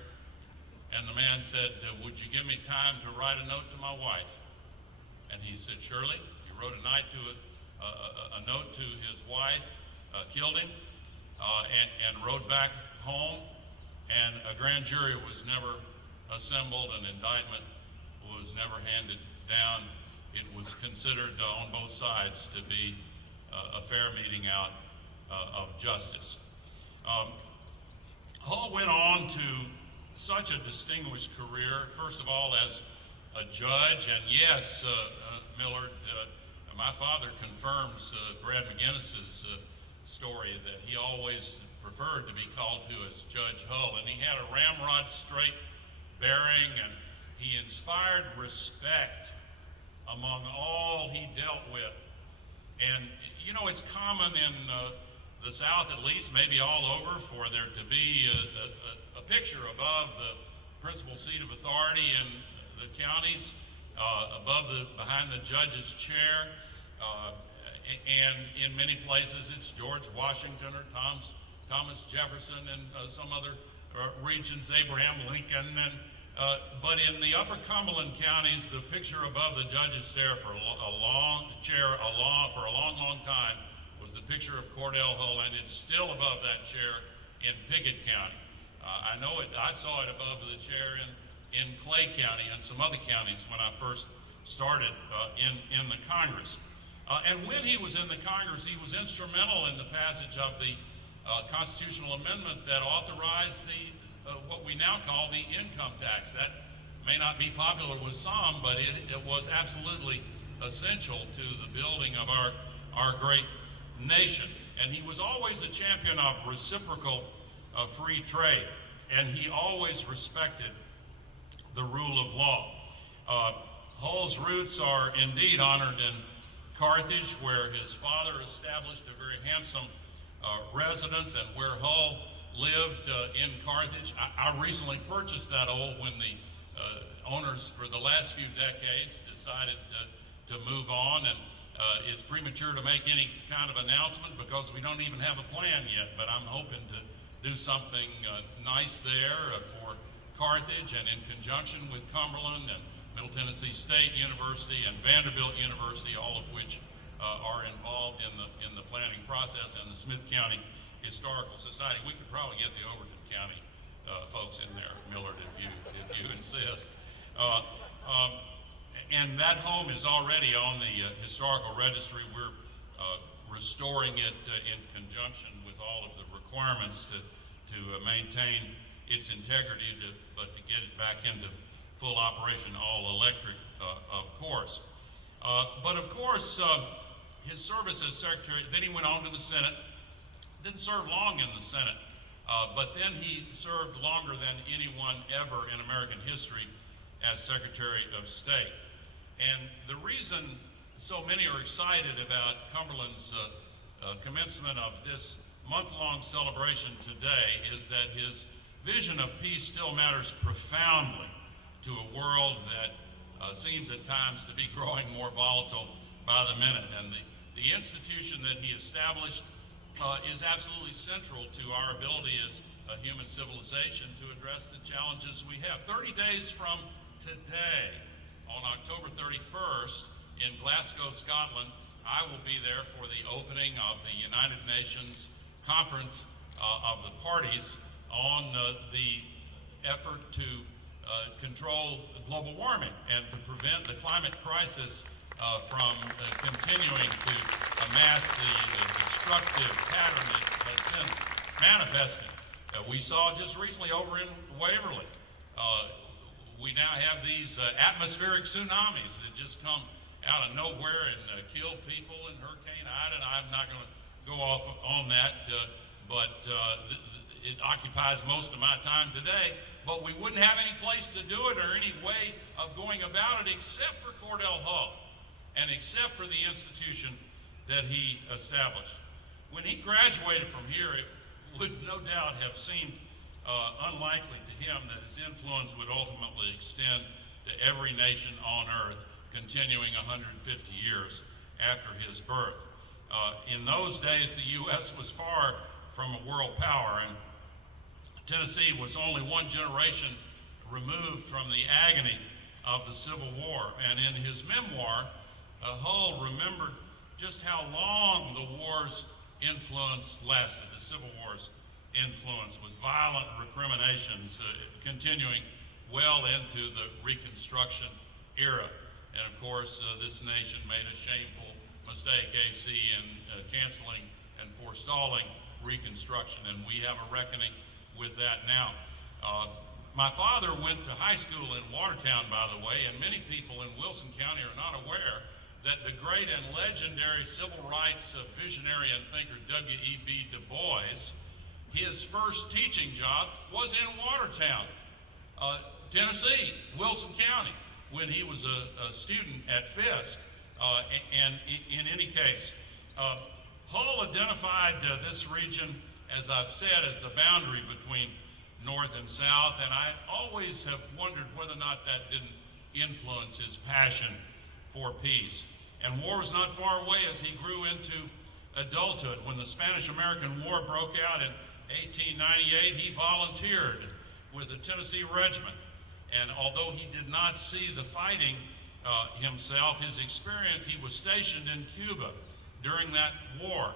And the man said, "Would you give me time to write a note to my wife?" And he said, "Surely." He wrote a note to his wife, killed him, and rode back home, and a grand jury was never assembled, an indictment was never handed down. It was considered on both sides to be a fair meeting out of justice. Hull went on to such a distinguished career, first of all as a judge, and yes, Millard, my father confirms Brad McGinnis's story that he always preferred to be called to as Judge Hull. And he had a ramrod straight bearing, and he inspired respect among all he dealt with. And, you know, it's common in the South, at least, maybe all over, for there to be a picture above the principal seat of authority in the counties, behind the judge's chair. And in many places, it's George Washington or Thomas Jefferson, and some other regions, Abraham Lincoln. But in the upper Cumberland counties, the picture above the judge's chair for a long time was the picture of Cordell Hull, and it's still above that chair in Pickett County. I know it. I saw it above the chair in Clay County and some other counties when I first started in the Congress. And when he was in the Congress, he was instrumental in the passage of the constitutional amendment that authorized what we now call the income tax. That may not be popular with some, but it was absolutely essential to the building of our great nation. And he was always a champion of reciprocal free trade, and he always respected the rule of law. Hull's roots are indeed honored in Carthage, where his father established a very handsome residence, and where Hull lived in Carthage. I recently purchased that old when the owners for the last few decades decided to move on, and it's premature to make any kind of announcement because we don't even have a plan yet, but I'm hoping to do something nice there for Carthage, and in conjunction with Cumberland and Middle Tennessee State University and Vanderbilt University, all of which are involved in the planning process, and the Smith County Historical Society. We could probably get the Overton County folks in there, Millard, if you insist. And that home is already on the historical registry. We're restoring it in conjunction with all of the requirements to maintain its integrity, but to get it back into full operation, all electric, of course. But of course, his service as secretary, then he went on to the Senate. Didn't serve long in the Senate, but then he served longer than anyone ever in American history as Secretary of State. And the reason so many are excited about Cumberland's commencement of this month-long celebration today is that his vision of peace still matters profoundly to a world that seems at times to be growing more volatile by the minute. And the institution that he established is absolutely central to our ability as a human civilization to address the challenges we have. 30 days from today, on October 31st, in Glasgow, Scotland, I will be there for the opening of the United Nations Conference of the Parties on the effort to control global warming and to prevent the climate crisis from continuing to amass the destructive pattern that has been manifesting. We saw just recently over in Waverly, we now have these atmospheric tsunamis that just come out of nowhere and kill people in Hurricane Ida. And I'm not going to go off on that, but it occupies most of my time today. But we wouldn't have any place to do it or any way of going about it except for Cordell Hull and except for the institution that he established. When he graduated from here, it would no doubt have seemed unlikely to him that his influence would ultimately extend to every nation on earth, continuing 150 years after his birth. In those days, the U.S. was far from a world power, and Tennessee was only one generation removed from the agony of the Civil War. And in his memoir, Hull remembered just how long the war's influence lasted, the Civil War's influence, with violent recriminations continuing well into the Reconstruction era. And of course, this nation made a shameful mistake, AC, in canceling and forestalling Reconstruction, and we have a reckoning with that now. My father went to high school in Watertown, by the way, and many people in Wilson County are not aware that the great and legendary civil rights visionary and thinker W.E.B. Du Bois, his first teaching job was in Watertown, Tennessee, Wilson County, when he was a student at Fisk. And in any case, Hull identified this region, as I've said, as the boundary between North and South, and I always have wondered whether or not that didn't influence his passion for peace. And war was not far away as he grew into adulthood. When the Spanish-American War broke out in 1898, he volunteered with the Tennessee Regiment. And although he did not see the fighting himself, his experience, he was stationed in Cuba during that war.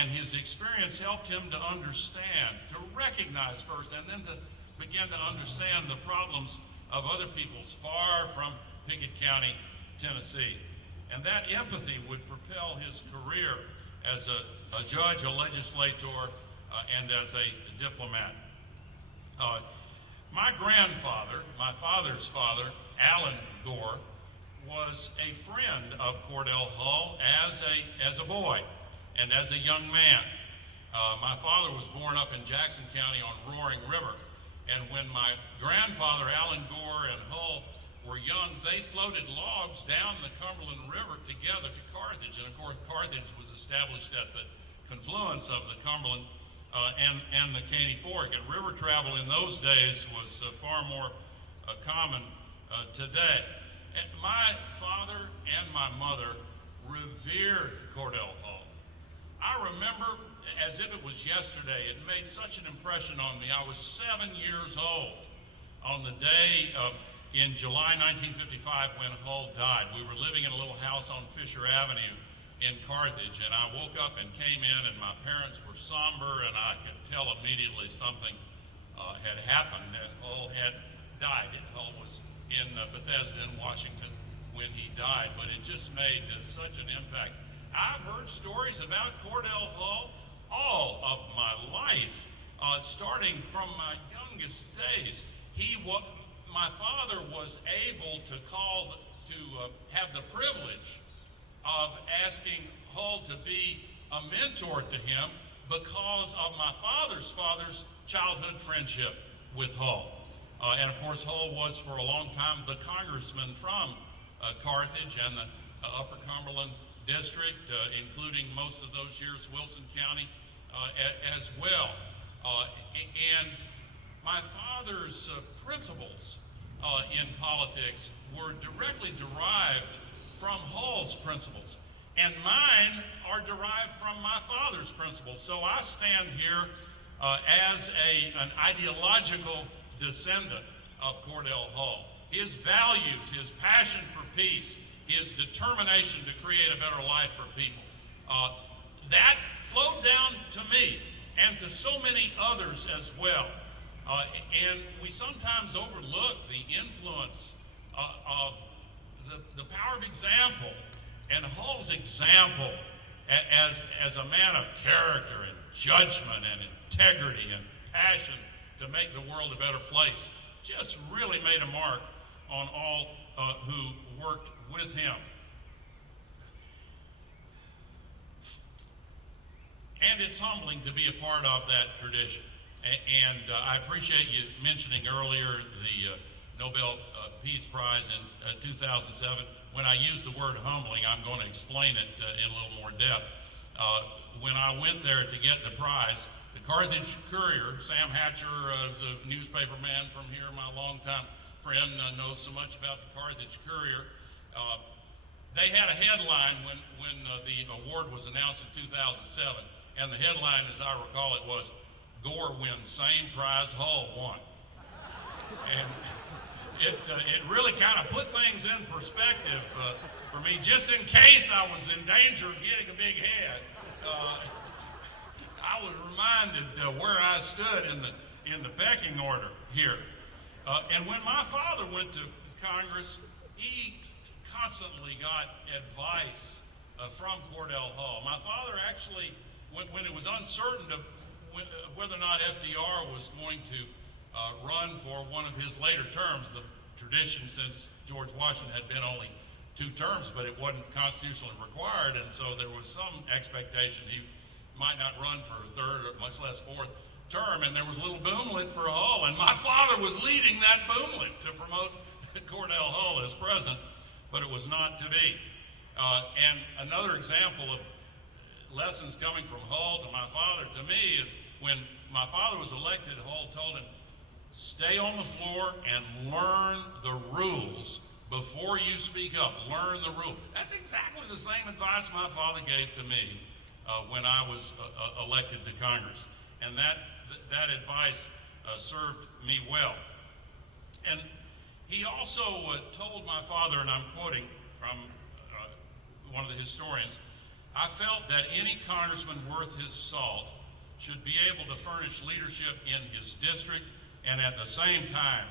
And his experience helped him to understand, to recognize first, and then to begin to understand the problems of other peoples far from Pickett County, Tennessee. And that empathy would propel his career as a judge, a legislator, and as a diplomat. My grandfather, my father's father, Alan Gore, was a friend of Cordell Hull as a boy and as a young man. My father was born up in Jackson County on Roaring River, and when my grandfather, Alan Gore, and Hull were young, they floated logs down the Cumberland River together to Carthage, and of course Carthage was established at the confluence of the Cumberland and the Caney Fork, and river travel in those days was far more common today. And my father and my mother revered Cordell Hull. I remember as if it was yesterday. It made such an impression on me. I was 7 years old on the day in July 1955 when Hull died. We were living in a little house on Fisher Avenue in Carthage, and I woke up and came in, and my parents were somber, and I could tell immediately something had happened, and Hull had died. Hull was in Bethesda in Washington when he died, but it just made such an impact. I've heard stories about Cordell Hull all of my life, starting from my youngest days. My father was able to have the privilege of asking Hull to be a mentor to him because of my father's childhood friendship with Hull. And of course, Hull was for a long time the congressman from Carthage and the Upper Cumberland District, including most of those years Wilson County as well. And my father's principles in politics were directly derived from Hull's principles, and mine are derived from my father's principles. So I stand here as an ideological descendant of Cordell Hull. His values, his passion for peace, his determination to create a better life for people, that flowed down to me and to so many others as well. And we sometimes overlook the influence of the power of example, and Hull's example as a man of character and judgment and integrity and passion to make the world a better place just really made a mark on all who worked with him. And it's humbling to be a part of that tradition. And I appreciate you mentioning earlier the Nobel Peace Prize in 2007. When I use the word humbling, I'm going to explain it in a little more depth. When I went there to get the prize, the Carthage Courier, Sam Hatcher, the newspaper man from here, my longtime friend, knows so much about the Carthage Courier. They had a headline when the award was announced in 2007, and the headline, as I recall it, was, "Gore wins, same prize Hull won." And it really kind of put things in perspective for me, just in case I was in danger of getting a big head. I was reminded where I stood in the pecking order here. And when my father went to Congress, he constantly got advice from Cordell Hull. My father actually, when it was uncertain of whether or not FDR was going to run for one of his later terms, the tradition since George Washington had been only 2 terms, but it wasn't constitutionally required, and so there was some expectation he might not run for a 3rd or much less 4th term, and there was a little boomlet for Hull, and my father was leading that boomlet to promote Cordell Hull as president, but it was not to be. And another example of lessons coming from Hull to my father to me is when my father was elected, Hull told him, stay on the floor and learn the rules before you speak up. Learn the rules. That's exactly the same advice my father gave to me when I was elected to Congress. And that advice served me well. And he also told my father, and I'm quoting from one of the historians, I felt that any congressman worth his salt should be able to furnish leadership in his district and at the same time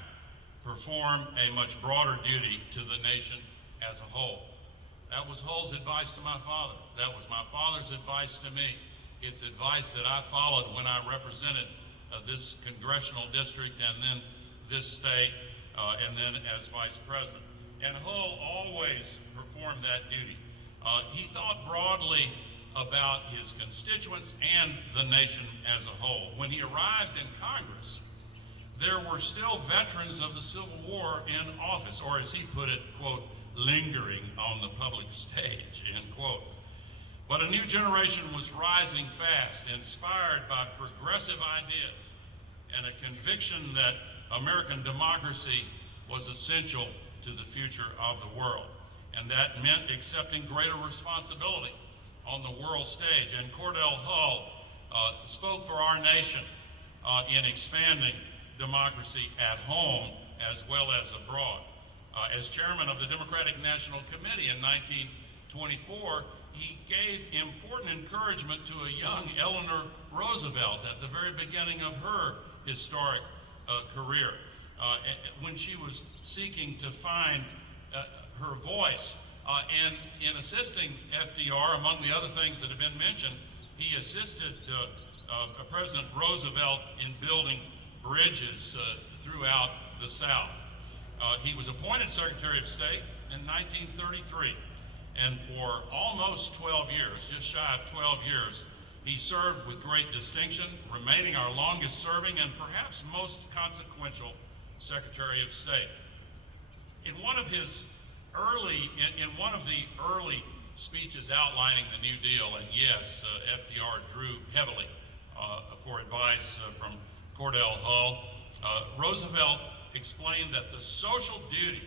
perform a much broader duty to the nation as a whole. That was Hull's advice to my father. That was my father's advice to me. It's advice that I followed when I represented this congressional district and then this state and then as vice president. And Hull always performed that duty. He thought broadly about his constituents and the nation as a whole. When he arrived in Congress, there were still veterans of the Civil War in office, or as he put it, quote, lingering on the public stage, end quote. But a new generation was rising fast, inspired by progressive ideas and a conviction that American democracy was essential to the future of the world. And that meant accepting greater responsibility on the world stage. And Cordell Hull spoke for our nation in expanding democracy at home as well as abroad. As chairman of the Democratic National Committee in 1924, he gave important encouragement to a young Eleanor Roosevelt at the very beginning of her historic career when she was seeking to find her voice. And in assisting FDR, among the other things that have been mentioned, he assisted President Roosevelt in building bridges throughout the South. He was appointed Secretary of State in 1933, and for almost 12 years, just shy of 12 years, he served with great distinction, remaining our longest serving and perhaps most consequential Secretary of State. In one of the early speeches outlining the New Deal, and yes, FDR drew heavily for advice from Cordell Hull, Roosevelt explained that the social duty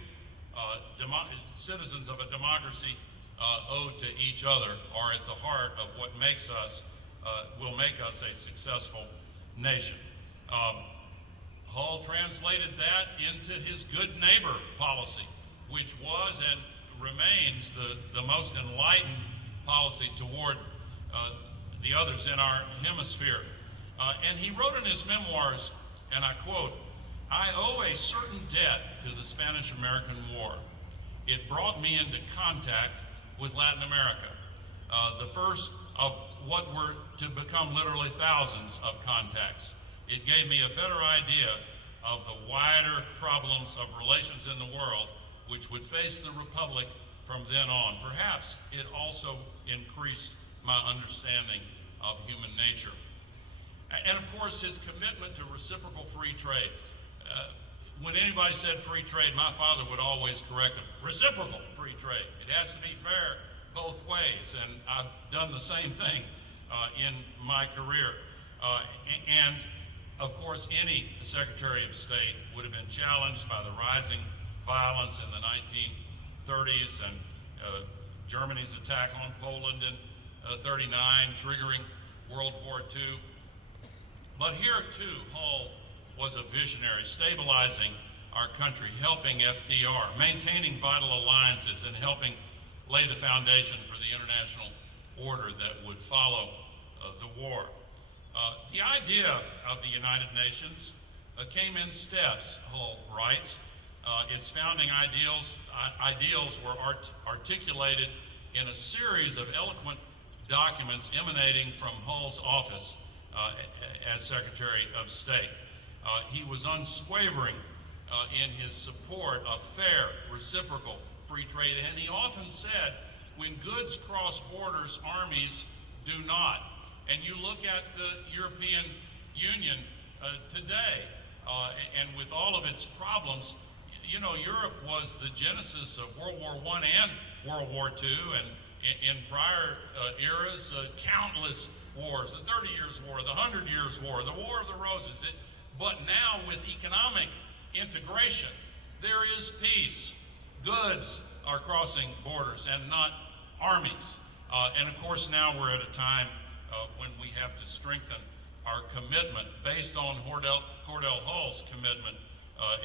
citizens of a democracy owe to each other are at the heart of what will make us a successful nation. Hull translated that into his good neighbor policy, which was and remains the most enlightened policy toward the others in our hemisphere. And he wrote in his memoirs, and I quote, "I owe a certain debt to the Spanish-American War. It brought me into contact with Latin America, the first of what were to become literally thousands of contacts. It gave me a better idea of the wider problems of relations in the world which would face the Republic from then on. Perhaps it also increased my understanding of human nature." And of course, his commitment to reciprocal free trade. When anybody said free trade, my father would always correct them. Reciprocal free trade. It has to be fair both ways, and I've done the same thing in my career. And of course, any Secretary of State would have been challenged by the rising violence in the 1930s and Germany's attack on Poland in 1939, triggering World War II. But here too, Hull was a visionary, stabilizing our country, helping FDR, maintaining vital alliances, and helping lay the foundation for the international order that would follow the war. The idea of the United Nations came in steps, Hull writes. Its founding ideals were articulated in a series of eloquent documents emanating from Hull's office as Secretary of State. He was unswavering in his support of fair, reciprocal free trade, and he often said, when goods cross borders, armies do not. And you look at the European Union today. And with all of its problems, you know, Europe was the genesis of World War I and World War II, and in prior eras, countless wars, the 30 Years' War, the 100 Years' War, the War of the Roses. But now with economic integration, there is peace. Goods are crossing borders and not armies. And of course now we're at a time when we have to strengthen our commitment based on Cordell Hull's commitment,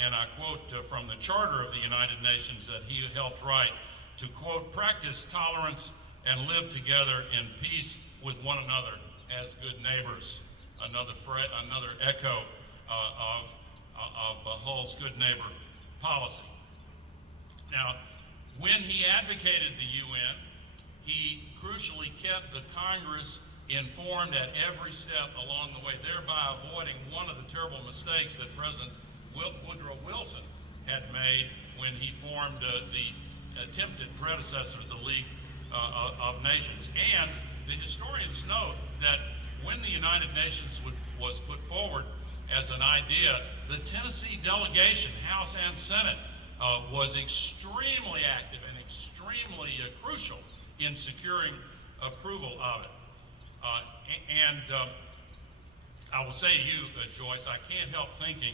and I quote from the Charter of the United Nations that he helped write, to quote, practice tolerance and live together in peace with one another as good neighbors. Another echo of Hull's good neighbor policy. Now, when he advocated the UN, he crucially kept the Congress informed at every step along the way, thereby avoiding one of the terrible mistakes that President Woodrow Wilson had made when he formed the attempted predecessor of the League of Nations. And the historians note that when the United Nations was put forward as an idea, the Tennessee delegation, House and Senate, was extremely active and extremely crucial in securing approval of it. I will say to you, Joyce, I can't help thinking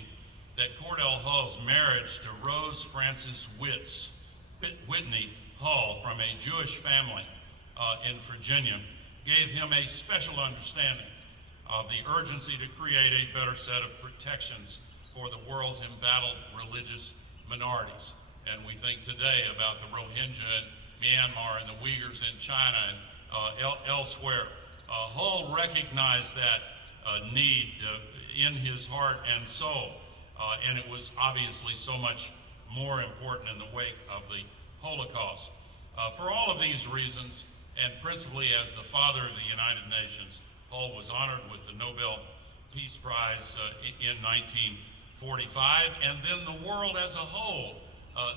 that Cordell Hull's marriage to Rose Frances Whitney Hull from a Jewish family in Virginia gave him a special understanding of the urgency to create a better set of protections for the world's embattled religious minorities. And we think today about the Rohingya in Myanmar and the Uyghurs in China and elsewhere. Hull recognized that need in his heart and soul, and it was obviously so much more important in the wake of the Holocaust. For all of these reasons, and principally as the father of the United Nations, Hull was honored with the Nobel Peace Prize in 1945, and then the world as a whole,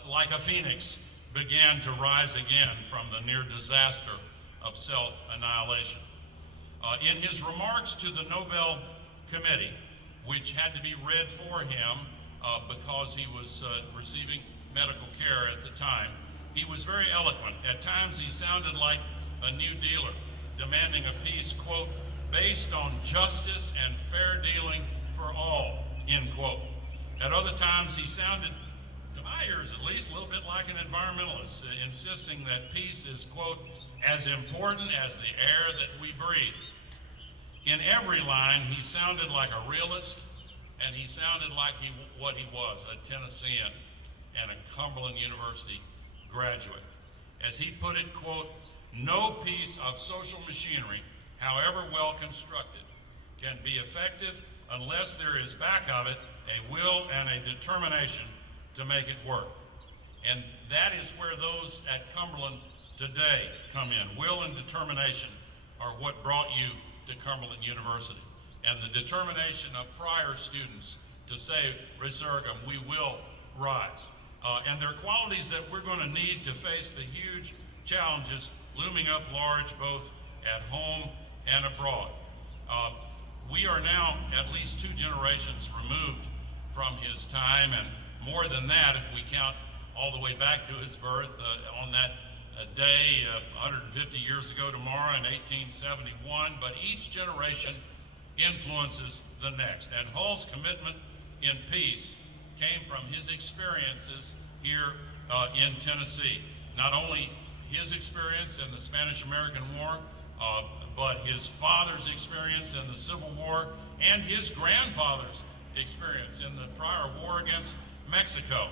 like a phoenix, began to rise again from the near disaster of self-annihilation. In his remarks to the Nobel Committee, which had to be read for him because he was receiving medical care at the time, he was very eloquent. At times he sounded like a New Dealer, demanding a peace, quote, based on justice and fair dealing for all, end quote. At other times he sounded, to my ears at least, a little bit like an environmentalist, insisting that peace is, quote, as important as the air that we breathe. In every line, he sounded like a realist, and he sounded like what he was, a Tennessean and a Cumberland University graduate. As he put it, quote, no piece of social machinery, however well constructed, can be effective unless there is back of it a will and a determination to make it work. And that is where those at Cumberland today come in. Will and determination are what brought you to Cumberland University. And the determination of prior students to say, resurgam, we will rise. And there are qualities that we're going to need to face the huge challenges looming up large both at home and abroad. We are now at least 2 generations removed from his time, and more than that if we count all the way back to his birth on that day 150 years ago tomorrow in 1871, but each generation influences the next. And Hull's commitment in peace came from his experiences here in Tennessee. Not only his experience in the Spanish-American War, but his father's experience in the Civil War and his grandfather's experience in the prior war against Mexico.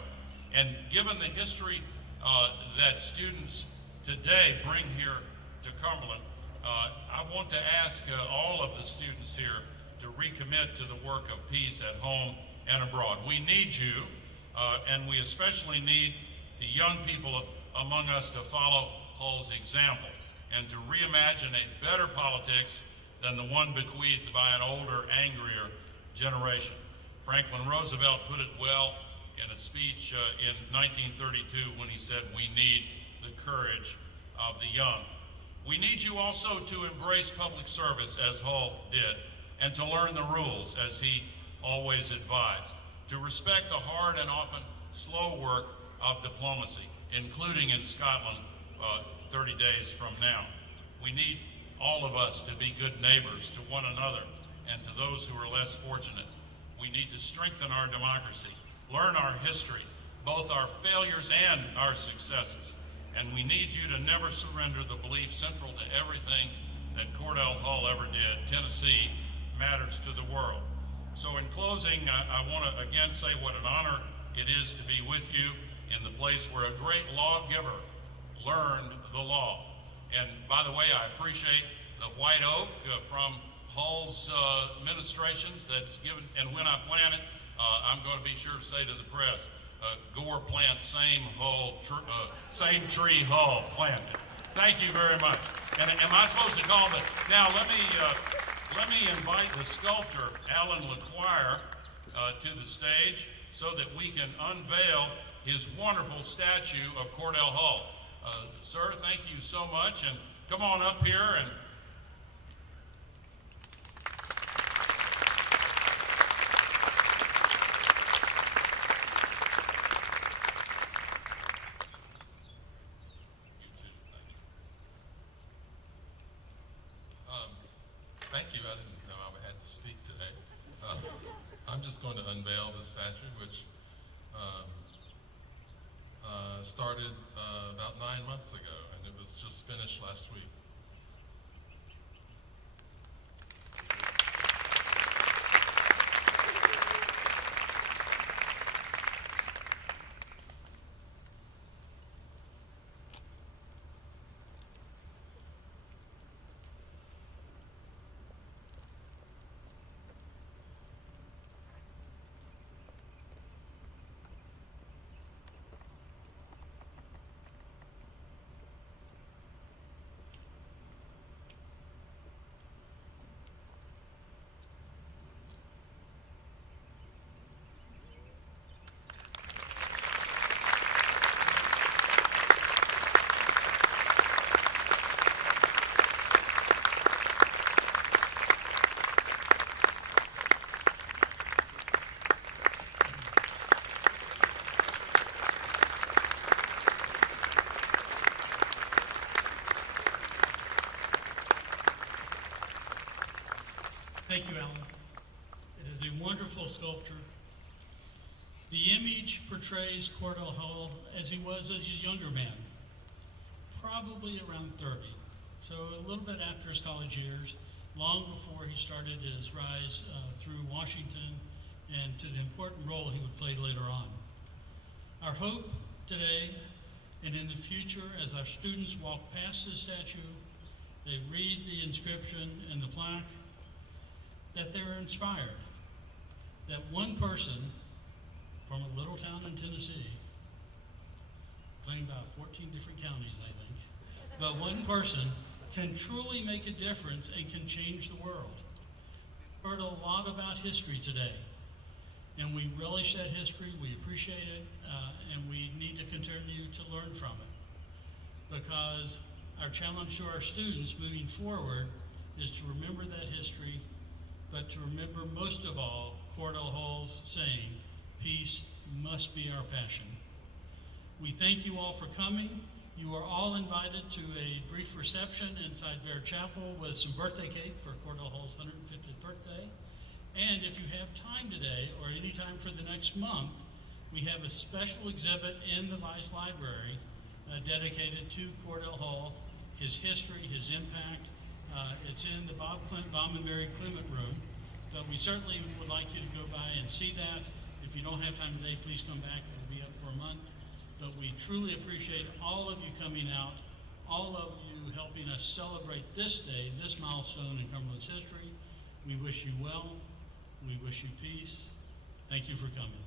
And given the history that students today bring here to Cumberland, I want to ask all of the students here to recommit to the work of peace at home and abroad. We need you, and we especially need the young people among us to follow Hull's example and to reimagine a better politics than the one bequeathed by an older, angrier generation. Franklin Roosevelt put it well in a speech in 1932 when he said, we need the courage of the young. We need you also to embrace public service as Hull did. and to learn the rules, as he always advised, to respect the hard and often slow work of diplomacy, including in Scotland 30 days from now. We need all of us to be good neighbors to one another and to those who are less fortunate. We need to strengthen our democracy, learn our history, both our failures and our successes. And we need you to never surrender the belief central to everything that Cordell Hull ever did. Tennessee matters to the world. So in closing, I want to again say what an honor it is to be with you in the place where a great lawgiver learned the law. And by the way, I appreciate the white oak from Hull's administrations that's given, and when I plant it, I'm going to be sure to say to the press, Gore plants same tree Hull planted. Thank you very much. And am I supposed to call now let me invite the sculptor, Alan LaQuire, to the stage so that we can unveil his wonderful statue of Cordell Hull. Sir, thank you so much, and come on up here and Thank you. I didn't know I had to speak today. I'm just going to unveil the statue, which started about 9 months ago, and it was just finished last week. Thank you, Alan. It is a wonderful sculpture. The image portrays Cordell Hull as he was as a younger man, probably around 30. So a little bit after his college years, long before he started his rise through Washington and to the important role he would play later on. Our hope today and in the future, as our students walk past this statue, they read the inscription and the plaque, that they're inspired, that one person from a little town in Tennessee, playing about 14 different counties, I think, but one person can truly make a difference and can change the world. Heard a lot about history today, and we relish that history, we appreciate it, and we need to continue to learn from it, because our challenge to our students moving forward is to remember that history, but to remember most of all Cordell Hull's saying, peace must be our passion. We thank you all for coming. You are all invited to a brief reception inside Bear Chapel with some birthday cake for Cordell Hull's 150th birthday. And if you have time today or any time for the next month, we have a special exhibit in the Vice Library dedicated to Cordell Hull, his history, his impact. It's in the Vaughn and Mary Clement room, but we certainly would like you to go by and see that. If you don't have time today, please come back. It'll be up for a month. But we truly appreciate all of you coming out, all of you helping us celebrate this day, this milestone in Cumberland's history. We wish you well. We wish you peace. Thank you for coming.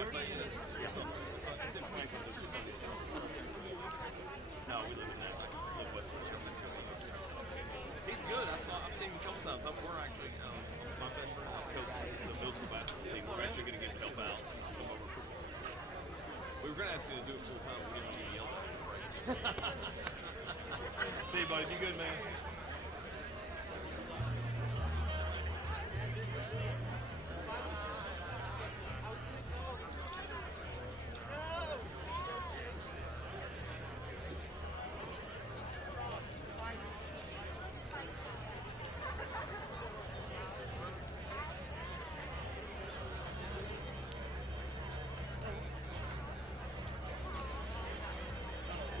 No, we live in that. West. He's good. I've seen him a couple times. We're actually my best friend coach the middle school basketball team. We're actually going to get help out. We were going to ask you to do it full time. We didn't want to get yelled at. See you, buddy. Be good, man.